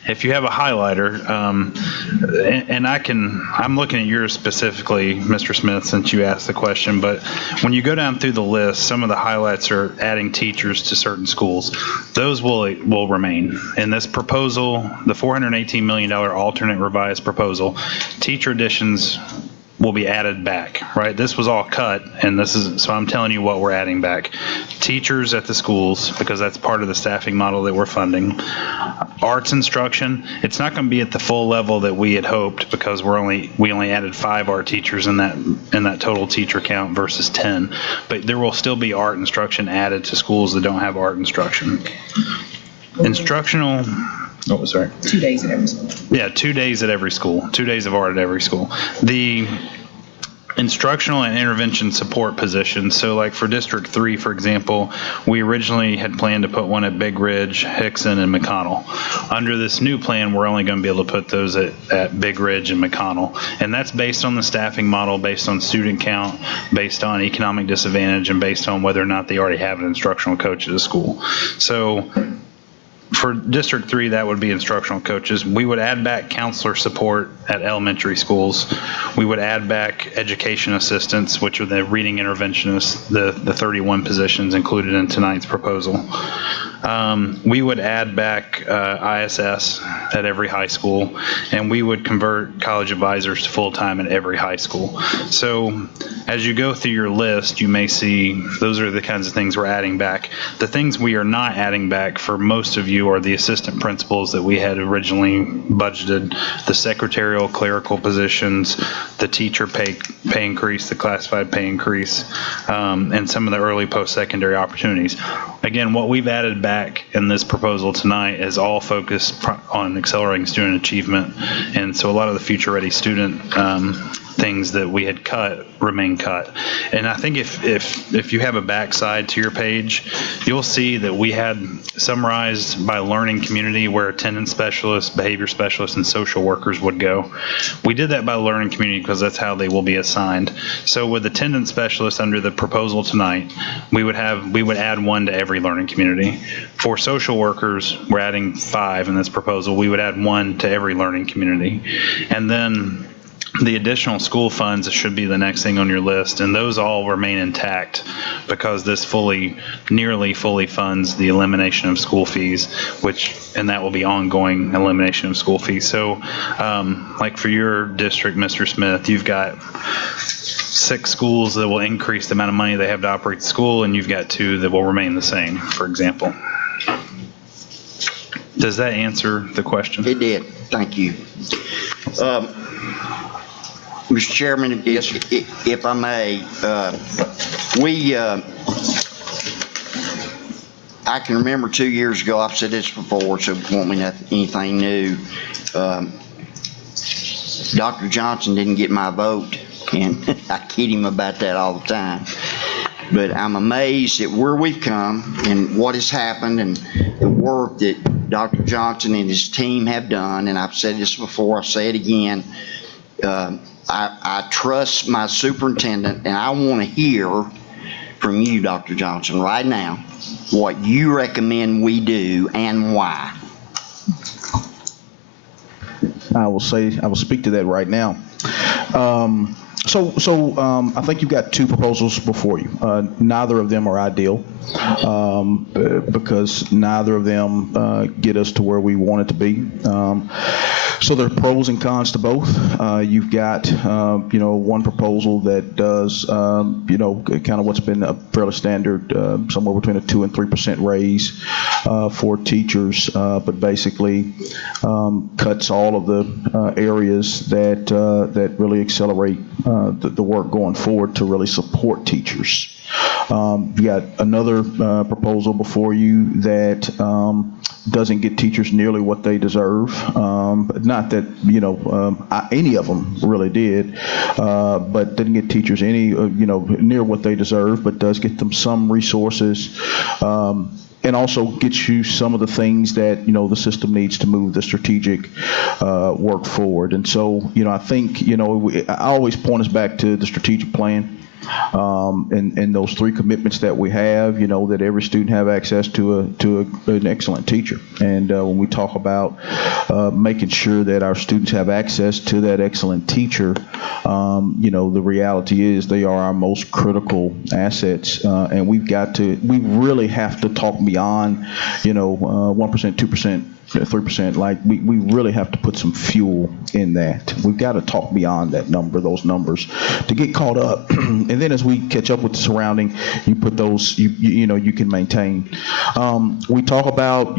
if you have a highlighter, and I'm looking at yours specifically, Mr. Smith, since you asked the question, but when you go down through the list, some of the highlights are adding teachers to certain schools. Those will remain. In this proposal, the $418 million alternate revised proposal, teacher additions will be added back, right? This was all cut, and so I'm telling you what we're adding back. Teachers at the schools, because that's part of the staffing model that we're funding. Arts instruction, it's not going to be at the full level that we had hoped, because we only added 5 art teachers in that total teacher count versus 10. But there will still be art instruction added to schools that don't have art instruction. Instructional Oh, sorry. 2 days at every school. Yeah, 2 days at every school, 2 days of art at every school. The instructional and intervention support positions, so like for District 3, for example, we originally had planned to put one at Big Ridge, Hickson, and McConnell. Under this new plan, we're only going to be able to put those at Big Ridge and McConnell. And that's based on the staffing model, based on student count, based on economic disadvantage, and based on whether or not they already have an instructional coach at the school. So for District 3, that would be instructional coaches. We would add back counselor support at elementary schools. We would add back education assistants, which are the reading interventionists, the 31 positions included in tonight's proposal. We would add back ISS at every high school, and we would convert college advisors to full-time at every high school. So as you go through your list, you may see those are the kinds of things we're adding back. The things we are not adding back for most of you are the assistant principals that we had originally budgeted, the secretarial clerical positions, the teacher pay increase, the classified pay increase, and some of the early post-secondary opportunities. Again, what we've added back in this proposal tonight is all focused on accelerating student achievement, and so a lot of the future-ready student things that we had cut remain cut. And I think if you have a backside to your page, you'll see that we had summarized by learning community where attendance specialists, behavior specialists, and social workers would go. We did that by learning community because that's how they will be assigned. So with attendance specialists under the proposal tonight, we would add one to every learning community. For social workers, we're adding 5 in this proposal. We would add 1 to every learning community. And then the additional school funds should be the next thing on your list, and those all remain intact because this nearly fully funds the elimination of school fees, and that will be ongoing elimination of school fees. So like for your district, Mr. Smith, you've got 6 schools that will increase the amount of money they have to operate the school, and you've got 2 that will remain the same, for example. Does that answer the question? It did. Thank you. Mr. Chairman, if I may, I can remember 2 years ago, I've said this before, so it won't mean anything new. Dr. Johnson didn't get my vote, and I kid him about that all the time. But I'm amazed at where we've come and what has happened and the work that Dr. Johnson and his team have done. And I've said this before, I'll say it again. I trust my superintendent, and I want to hear from you, Dr. Johnson, right now, what you recommend we do and why. I will speak to that right now. So I think you've got 2 proposals before you. Neither of them are ideal because neither of them get us to where we want it to be. So there are pros and cons to both. You've got, one proposal that does, kind of what's been a fairly standard, somewhere between a 2% and 3% raise for teachers, but basically cuts all of the areas that really accelerate the work going forward to really support teachers. You got another proposal before you that doesn't get teachers nearly what they deserve. Not that any of them really did, but didn't get teachers any near what they deserve, but does get them some resources. And also gets you some of the things that the system needs to move the strategic work forward. And so I think I always point us back to the strategic plan. And those 3 commitments that we have, that every student have access to an excellent teacher. And when we talk about making sure that our students have access to that excellent teacher, the reality is they are our most critical assets. And we really have to talk beyond, 1%, 2%. 3%, like we really have to put some fuel in that. We've got to talk beyond that number, those numbers, to get caught up. And then as we catch up with the surrounding, you put those, you can maintain. We talk about,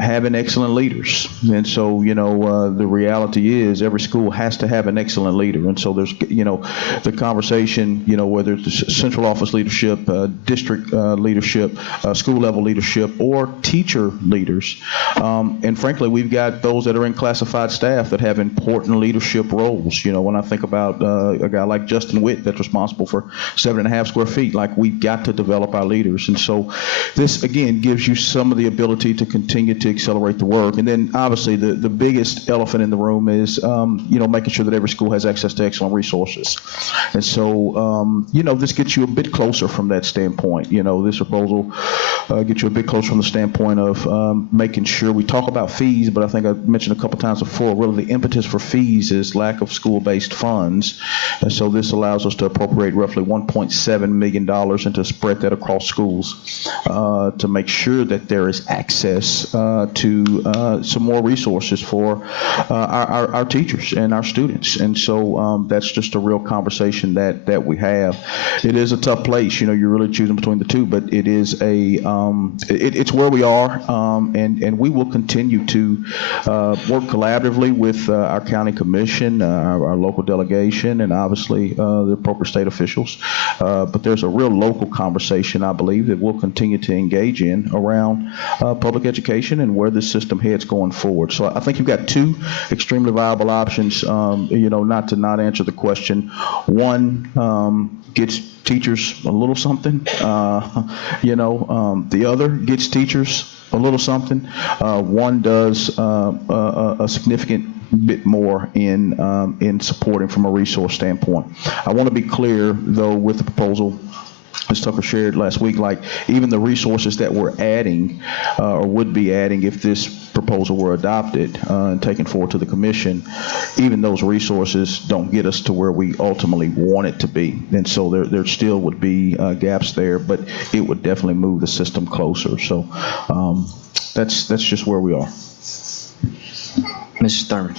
having excellent leaders. And so, the reality is every school has to have an excellent leader. And so there's, the conversation, whether it's central office leadership, district leadership, school level leadership, or teacher leaders, And frankly, we've got those that are in classified staff that have important leadership roles. When I think about a guy like Justin Witt that's responsible for 7.5 square feet, like we've got to develop our leaders. And so this, again, gives you some of the ability to continue to accelerate the work. And then obviously the biggest elephant in the room is, making sure that every school has access to excellent resources. And so, this gets you a bit closer from that standpoint. This proposal gets you a bit closer from the standpoint of making sure we talk about fees, but I think I mentioned a couple times before, really the impetus for fees is lack of school-based funds. And so this allows us to appropriate roughly $1.7 million and to spread that across schools to make sure that there is access to some more resources for our teachers and our students. And so that's just a real conversation that we have. It is a tough place. You're really choosing between the two, but it is it's where we are, and we will continue to work collaboratively with our county commission, our local delegation, and obviously the appropriate state officials. But there's a real local conversation, I believe, that we'll continue to engage in around public education and where the system heads going forward. So I think you've got two extremely viable options. Not to not answer the question. One gets teachers a little something. The other gets teachers a little something. One does a significant bit more in supporting from a resource standpoint. I want to be clear, though, with the proposal, as Tucker shared last week, like even the resources that we're adding or would be adding if this proposal were adopted and taken forward to the commission, even those resources don't get us to where we ultimately want it to be. And so there still would be gaps there, but it would definitely move the system closer. So that's just where we are. Mrs. Thurman.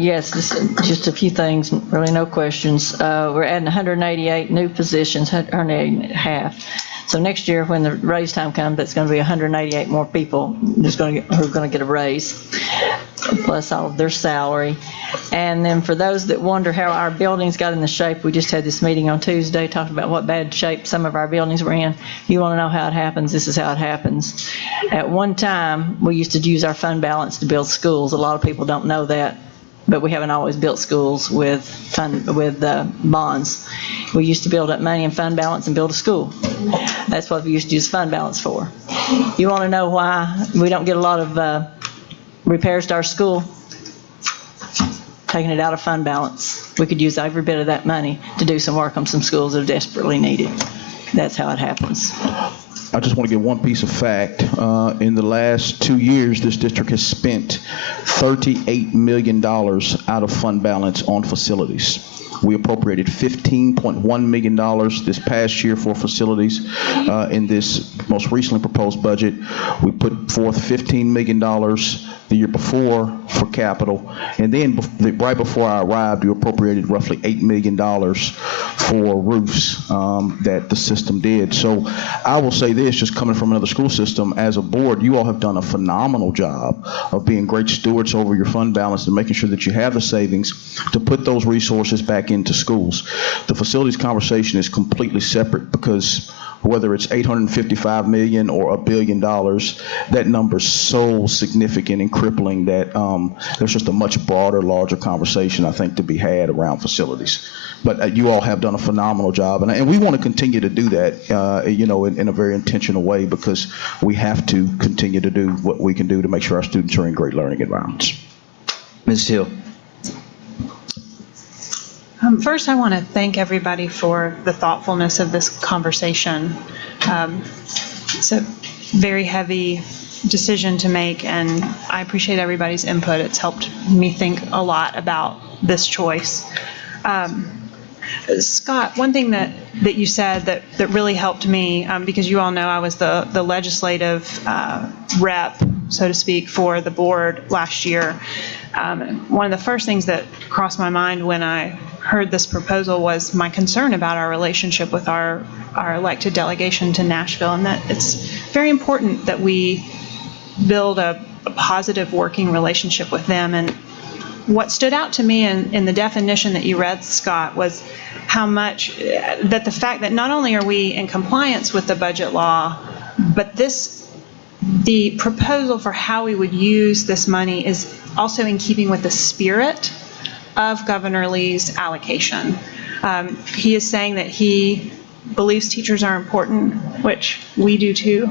Yes, just a few things, really no questions. We're adding 188 new positions, 188.5. So next year, when the raise time comes, that's going to be 188 more people who are going to get a raise, plus all of their salary. And then for those that wonder how our buildings got in the shape, we just had this meeting on Tuesday talking about what bad shape some of our buildings were in. You want to know how it happens? This is how it happens. At one time, we used to use our fund balance to build schools. A lot of people don't know that, but we haven't always built schools with bonds. We used to build up money in fund balance and build a school. That's what we used to use fund balance for. You want to know why we don't get a lot of repairs to our school? Taking it out of fund balance. We could use every bit of that money to do some work on some schools that desperately need it. That's how it happens. I just want to give one piece of fact. In the last 2 years, this district has spent $38 million out of fund balance on facilities. We appropriated $15.1 million this past year for facilities. In this most recently proposed budget, we put forth $15 million the year before for capital. And then right before I arrived, we appropriated roughly $8 million for roofs that the system did. So I will say this, just coming from another school system, as a board, you all have done a phenomenal job of being great stewards over your fund balance and making sure that you have the savings to put those resources back into schools. The facilities conversation is completely separate because whether it's $855 million or $1 billion, that number is so significant and crippling that there's just a much broader, larger conversation, I think, to be had around facilities. But you all have done a phenomenal job, and we want to continue to do that, in a very intentional way, because we have to continue to do what we can do to make sure our students are in great learning environments. Ms. Hill. First, I want to thank everybody for the thoughtfulness of this conversation. It's a very heavy decision to make, and I appreciate everybody's input. It's helped me think a lot about this choice. Scott, one thing that you said that really helped me, because you all know I was the legislative rep, so to speak, for the board last year. One of the first things that crossed my mind when I heard this proposal was my concern about our relationship with our elected delegation to Nashville, and that it's very important that we build a positive working relationship with them. And what stood out to me in the definition that you read, Scott, was how much that the fact that not only are we in compliance with the budget law, but this the proposal for how we would use this money is also in keeping with the spirit of Governor Lee's allocation. He is saying that he believes teachers are important, which we do too.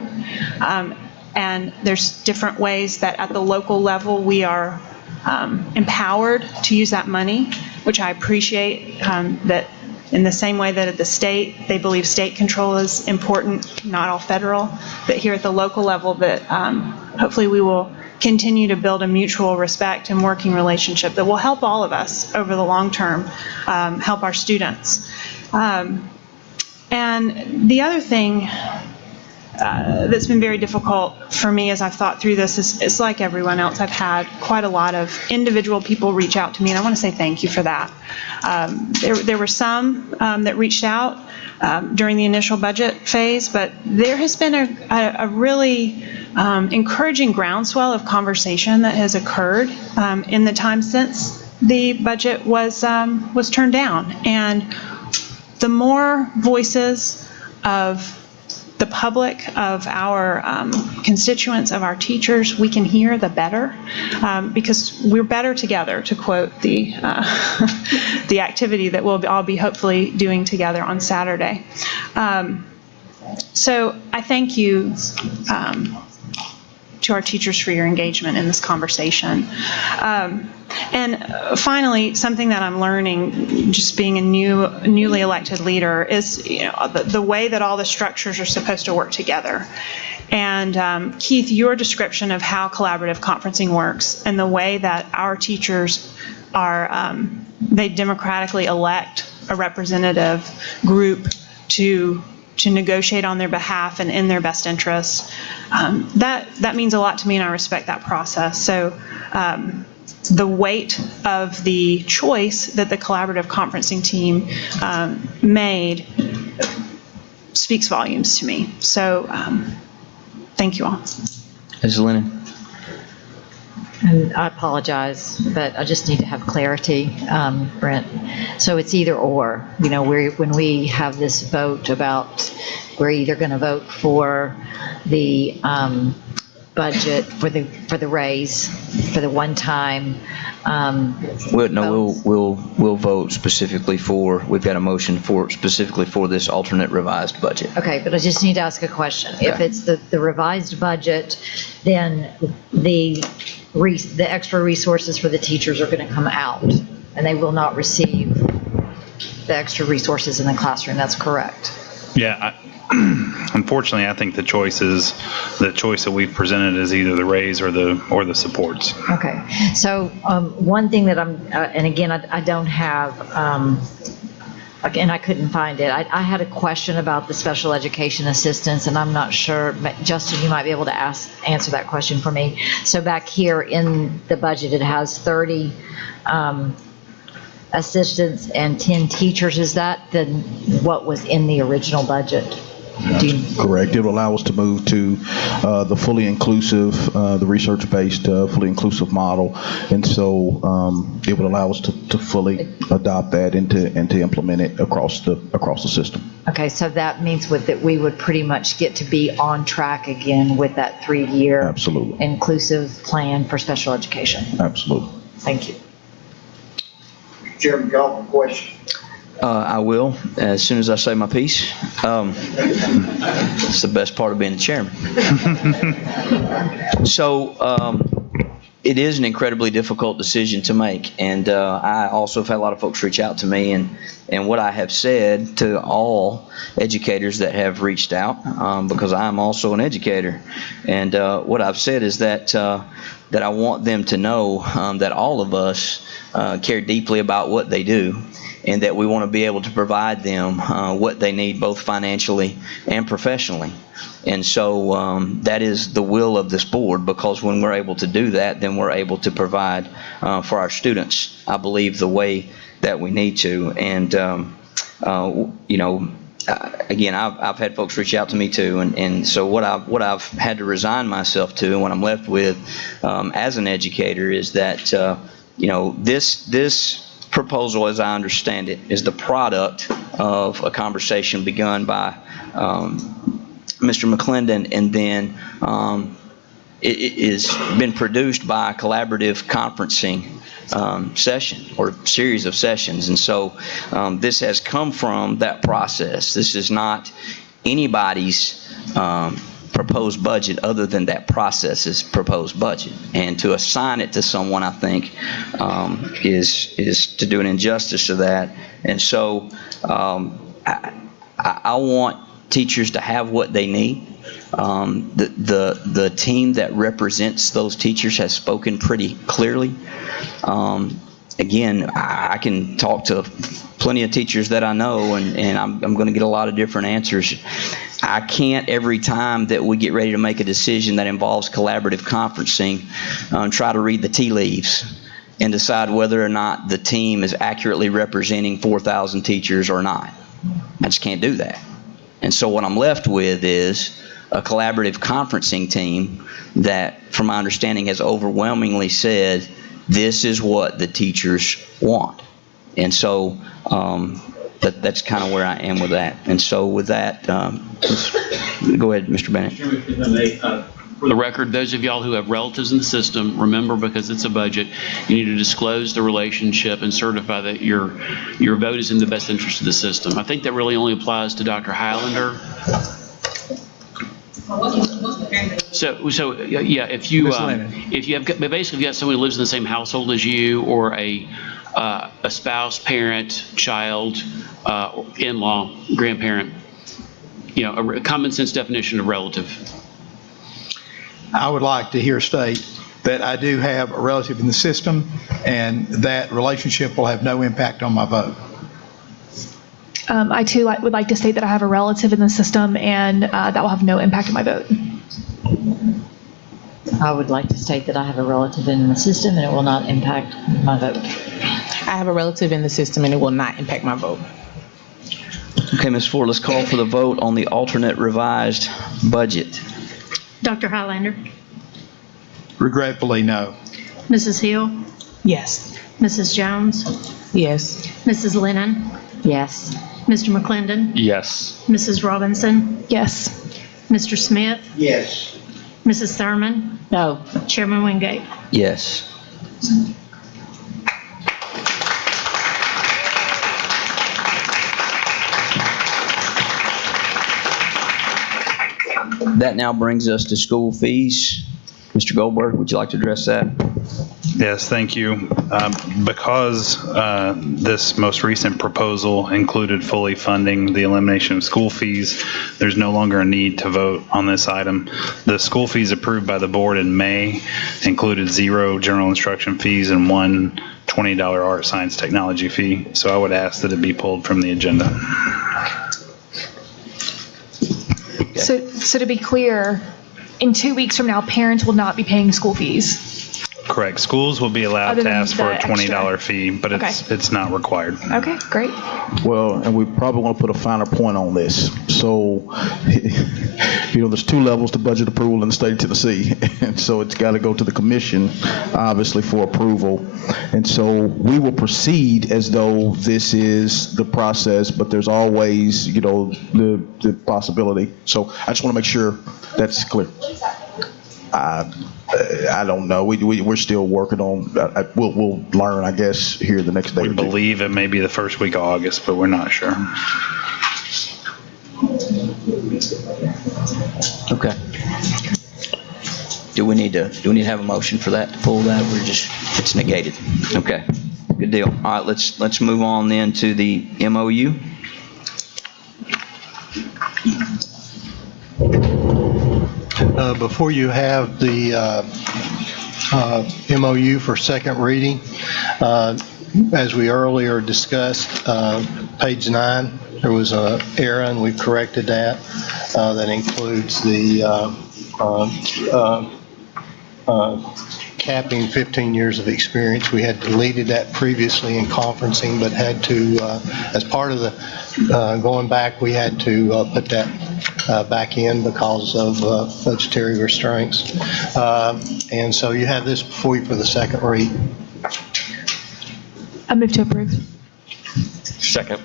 And there's different ways that at the local level we are empowered to use that money, which I appreciate, that in the same way that at the state, they believe state control is important, not all federal, but here at the local level that hopefully we will continue to build a mutual respect and working relationship that will help all of us over the long term, help our students. And the other thing that's been very difficult for me as I've thought through this is like everyone else, I've had quite a lot of individual people reach out to me, and I want to say thank you for that. There were some that reached out during the initial budget phase, but there has been a really encouraging groundswell of conversation that has occurred in the time since the budget was turned down. And the more voices of the public, of our constituents, of our teachers we can hear, the better, because we're better together, to quote the the activity that we'll all be hopefully doing together on Saturday. So I thank you to our teachers for your engagement in this conversation. And finally, something that I'm learning, just being a newly elected leader, is the way that all the structures are supposed to work together. And Keith, your description of how collaborative conferencing works and the way that our teachers are, they democratically elect a representative group to negotiate on their behalf and in their best interests. That means a lot to me, and I respect that process. So the weight of the choice that the collaborative conferencing team made speaks volumes to me. So thank you all. Ms. Lennon. And I apologize, but I just need to have clarity, Brent. So it's either or, when we have this vote about, we're either going to vote for the budget for the raise, for the one-time. We'll vote specifically for. We've got a motion specifically for this alternate revised budget. Okay, but I just need to ask a question. Okay. If it's the revised budget, then the extra resources for the teachers are going to come out, and they will not receive the extra resources in the classroom. That's correct. Yeah. Unfortunately, I think the choice that we've presented is either the raise or the supports. Okay. So one thing that and again, I don't have, again, I couldn't find it. I had a question about the special education assistants, and I'm not sure, but Justin, you might be able to answer that question for me. So back here in the budget, it has 30 assistants and 10 teachers. Is that what was in the original budget? Correct. It will allow us to move to the fully inclusive, the research-based fully inclusive model, and so it would allow us to fully adopt that and to implement it across the system. Okay, so that means that we would pretty much get to be on track again with that 3-year Absolutely. inclusive plan for special education. Absolutely. Thank you. Chairman, call for question. I will, as soon as I say my piece. It's the best part of being the chairman. So it is an incredibly difficult decision to make, and I also have had a lot of folks reach out to me, and what I have said to all educators that have reached out, because I'm also an educator, and what I've said is that I want them to know that all of us care deeply about what they do, and that we want to be able to provide them what they need both financially and professionally. And so that is the will of this board, because when we're able to do that, then we're able to provide for our students, I believe, the way that we need to. And, again, I've had folks reach out to me too. And so what I've had to resign myself to, and what I'm left with as an educator, is that, this proposal, as I understand it, is the product of a conversation begun by Mr. McClendon, and then is been produced by a collaborative conferencing session or series of sessions. And so this has come from that process. This is not anybody's proposed budget other than that process's proposed budget. And to assign it to someone, I think, is to do an injustice to that. And so I want teachers to have what they need. The team that represents those teachers has spoken pretty clearly. Again, I can talk to plenty of teachers that I know, and I'm going to get a lot of different answers. I can't, every time that we get ready to make a decision that involves collaborative conferencing, try to read the tea leaves and decide whether or not the team is accurately representing 4,000 teachers or not. I just can't do that. And so what I'm left with is a collaborative conferencing team that, from my understanding, has overwhelmingly said this is what the teachers want. And so that's kind of where I am with that. And so with that, go ahead, Mr. Bennett. For the record, those of y'all who have relatives in the system, remember, because it's a budget, you need to disclose the relationship and certify that your vote is in the best interest of the system. I think that really only applies to Dr. Highlander. So yeah, if you have basically got someone who lives in the same household as you, or a spouse, parent, child, in-law, grandparent, a common sense definition of relative. I would like to hear state that I do have a relative in the system, and that relationship will have no impact on my vote. I too would like to state that I have a relative in the system, and that will have no impact on my vote. I would like to state that I have a relative in the system and it will not impact my vote. I have a relative in the system and it will not impact my vote. Okay, Ms. Ford, let's call for the vote on the alternate revised budget. Dr. Highlander? Regretfully, no. Mrs. Hill? Yes. Mrs. Jones? Yes. Mrs. Lennon? Yes. Mr. McClendon? Yes. Mrs. Robinson? Yes. Mr. Smith? Yes. Mrs. Thurman? No. Chairman Wingate? Yes. That now brings us to school fees. Mr. Goldberg, would you like to address that? Yes, thank you. Because this most recent proposal included fully funding the elimination of school fees, there's no longer a need to vote on this item. The school fees approved by the board in May included 0 general instruction fees and 1 $20 art, science, technology fee. So I would ask that it be pulled from the agenda. So to be clear, in 2 weeks from now, parents will not be paying school fees. Correct. Schools will be allowed Other to than ask for a the $20 extra. fee, but it's not required. Okay, great. Well, and we probably want to put a finer point on this. So, there's 2 levels to budget approval in the state of Tennessee. And so it's got to go to the commission, obviously, for approval. And so we will proceed as though this is the process, but there's always, the possibility. So I just want to make sure that's clear. I don't know. We're still working on. We'll learn, I guess, here the next day. We believe it may be the first week of August, but we're not sure. Okay. Do we need to have a motion for that, to pull that? It's negated. Okay. Good deal. All right, let's move on then to the MOU. Before you have the MOU for second reading, as we earlier discussed, page 9, there was an error, and we've corrected that. That includes the capping 15 years of experience. We had deleted that previously in conferencing, but had to, as part of the going back, we had to put that back in because of budgetary restraints. And so you have this before you for the second read. I move to approve. Second.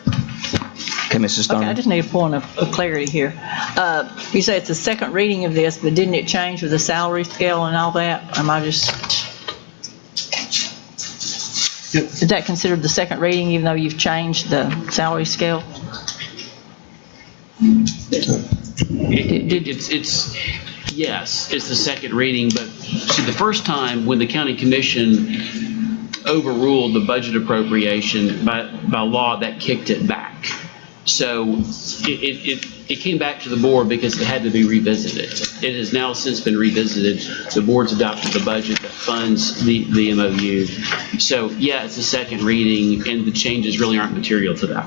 Okay, Mrs. Okay, I Thurman. just need a point of clarity here. You say it's the second reading of this, but didn't it change with the salary scale and all that? Am I just, is that considered the second reading even though you've changed the salary scale? Yes, it's the second reading, but see, the first time when the county commission overruled the budget appropriation by law, that kicked it back. So it came back to the board because it had to be revisited. It has now since been revisited. The board's adopted the budget that funds the MOU. So yeah, it's the second reading, and the changes really aren't material to that.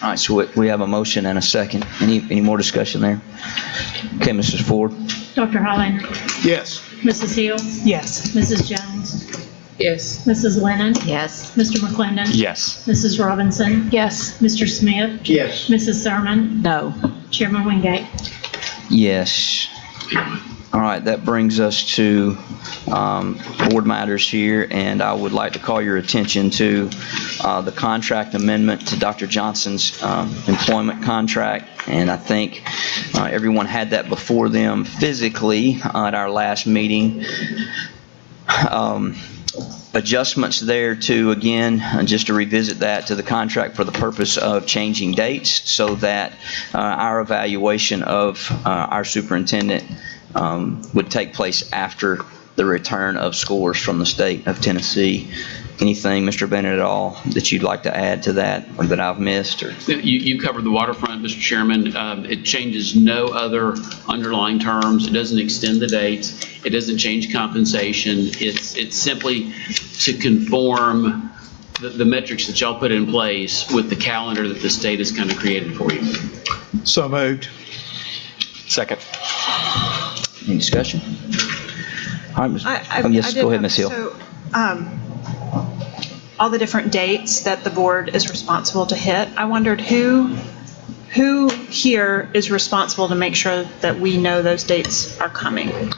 All right, so we have a motion and a second. Any more discussion there? Okay, Mrs. Ford. Dr. Highlander. Yes. Mrs. Hill. Yes. Mrs. Jones. Yes. Mrs. Lennon. Yes. Mr. McClendon. Yes. Mrs. Robinson. Yes. Mr. Smith. Yes. Mrs. Thurman. No. Chairman Wingate. Yes. All right, that brings us to board matters here, and I would like to call your attention to the contract amendment to Dr. Johnson's employment contract, and I think everyone had that before them physically at our last meeting. Adjustments there to, again, just to revisit that to the contract for the purpose of changing dates so that our evaluation of our superintendent would take place after the return of scores from the state of Tennessee. Anything, Mr. Bennett, at all that you'd like to add to that or that I've missed? Or You covered the waterfront, Mr. Chairman. It changes no other underlying terms. It doesn't extend the dates. It doesn't change compensation. It's simply to conform the metrics that y'all put in place with the calendar that the state has kind of created for you. So moved. Second. Any discussion? All right, yes, I go did ahead, Ms. Hill. So, all the different dates that the board is responsible to hit, I wondered who here is responsible to make sure that we know those dates are coming?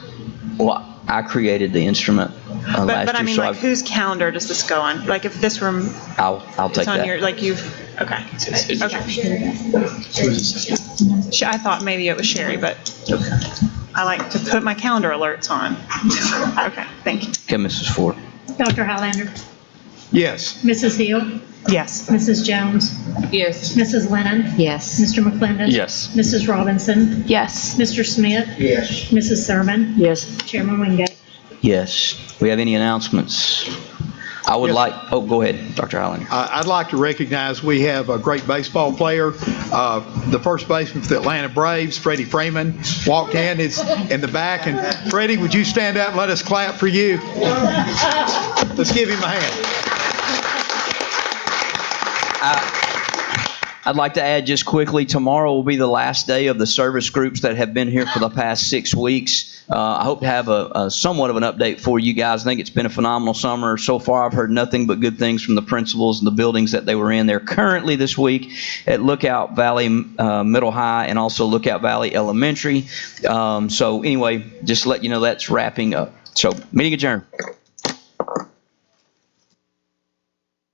Well, I created the instrument last year. But I mean, so like, whose calendar does this go on? Like, if this room, I'll it's take on that. your, like, you've, okay. Okay. I thought maybe it was Sherry, but I like to put my calendar alerts on. Okay, thank you. Okay, Mrs. Ford. Dr. Highlander. Yes. Mrs. Hill. Yes. Mrs. Jones. Yes. Mrs. Lennon. Yes. Mr. McClendon. Yes. Mrs. Robinson. Yes. Mr. Smith. Yes. Mrs. Thurman. Yes. Chairman Wingate. Yes. We have any announcements? I would Yes. like, oh, go ahead, Dr. Highlander. I'd like to recognize we have a great baseball player. The first baseman for the Atlanta Braves, Freddie Freeman, walked in, is in the back. And Freddie, would you stand up and let us clap for you? Let's give him a hand. I'd like to add just quickly, tomorrow will be the last day of the service groups that have been here for the past 6 weeks. I hope to have a somewhat of an update for you guys. I think it's been a phenomenal summer. So far, I've heard nothing but good things from the principals and the buildings that they were in. They're currently this week at Lookout Valley Middle High and also Lookout Valley Elementary. So anyway, just to let you know that's wrapping up. So meeting adjourned.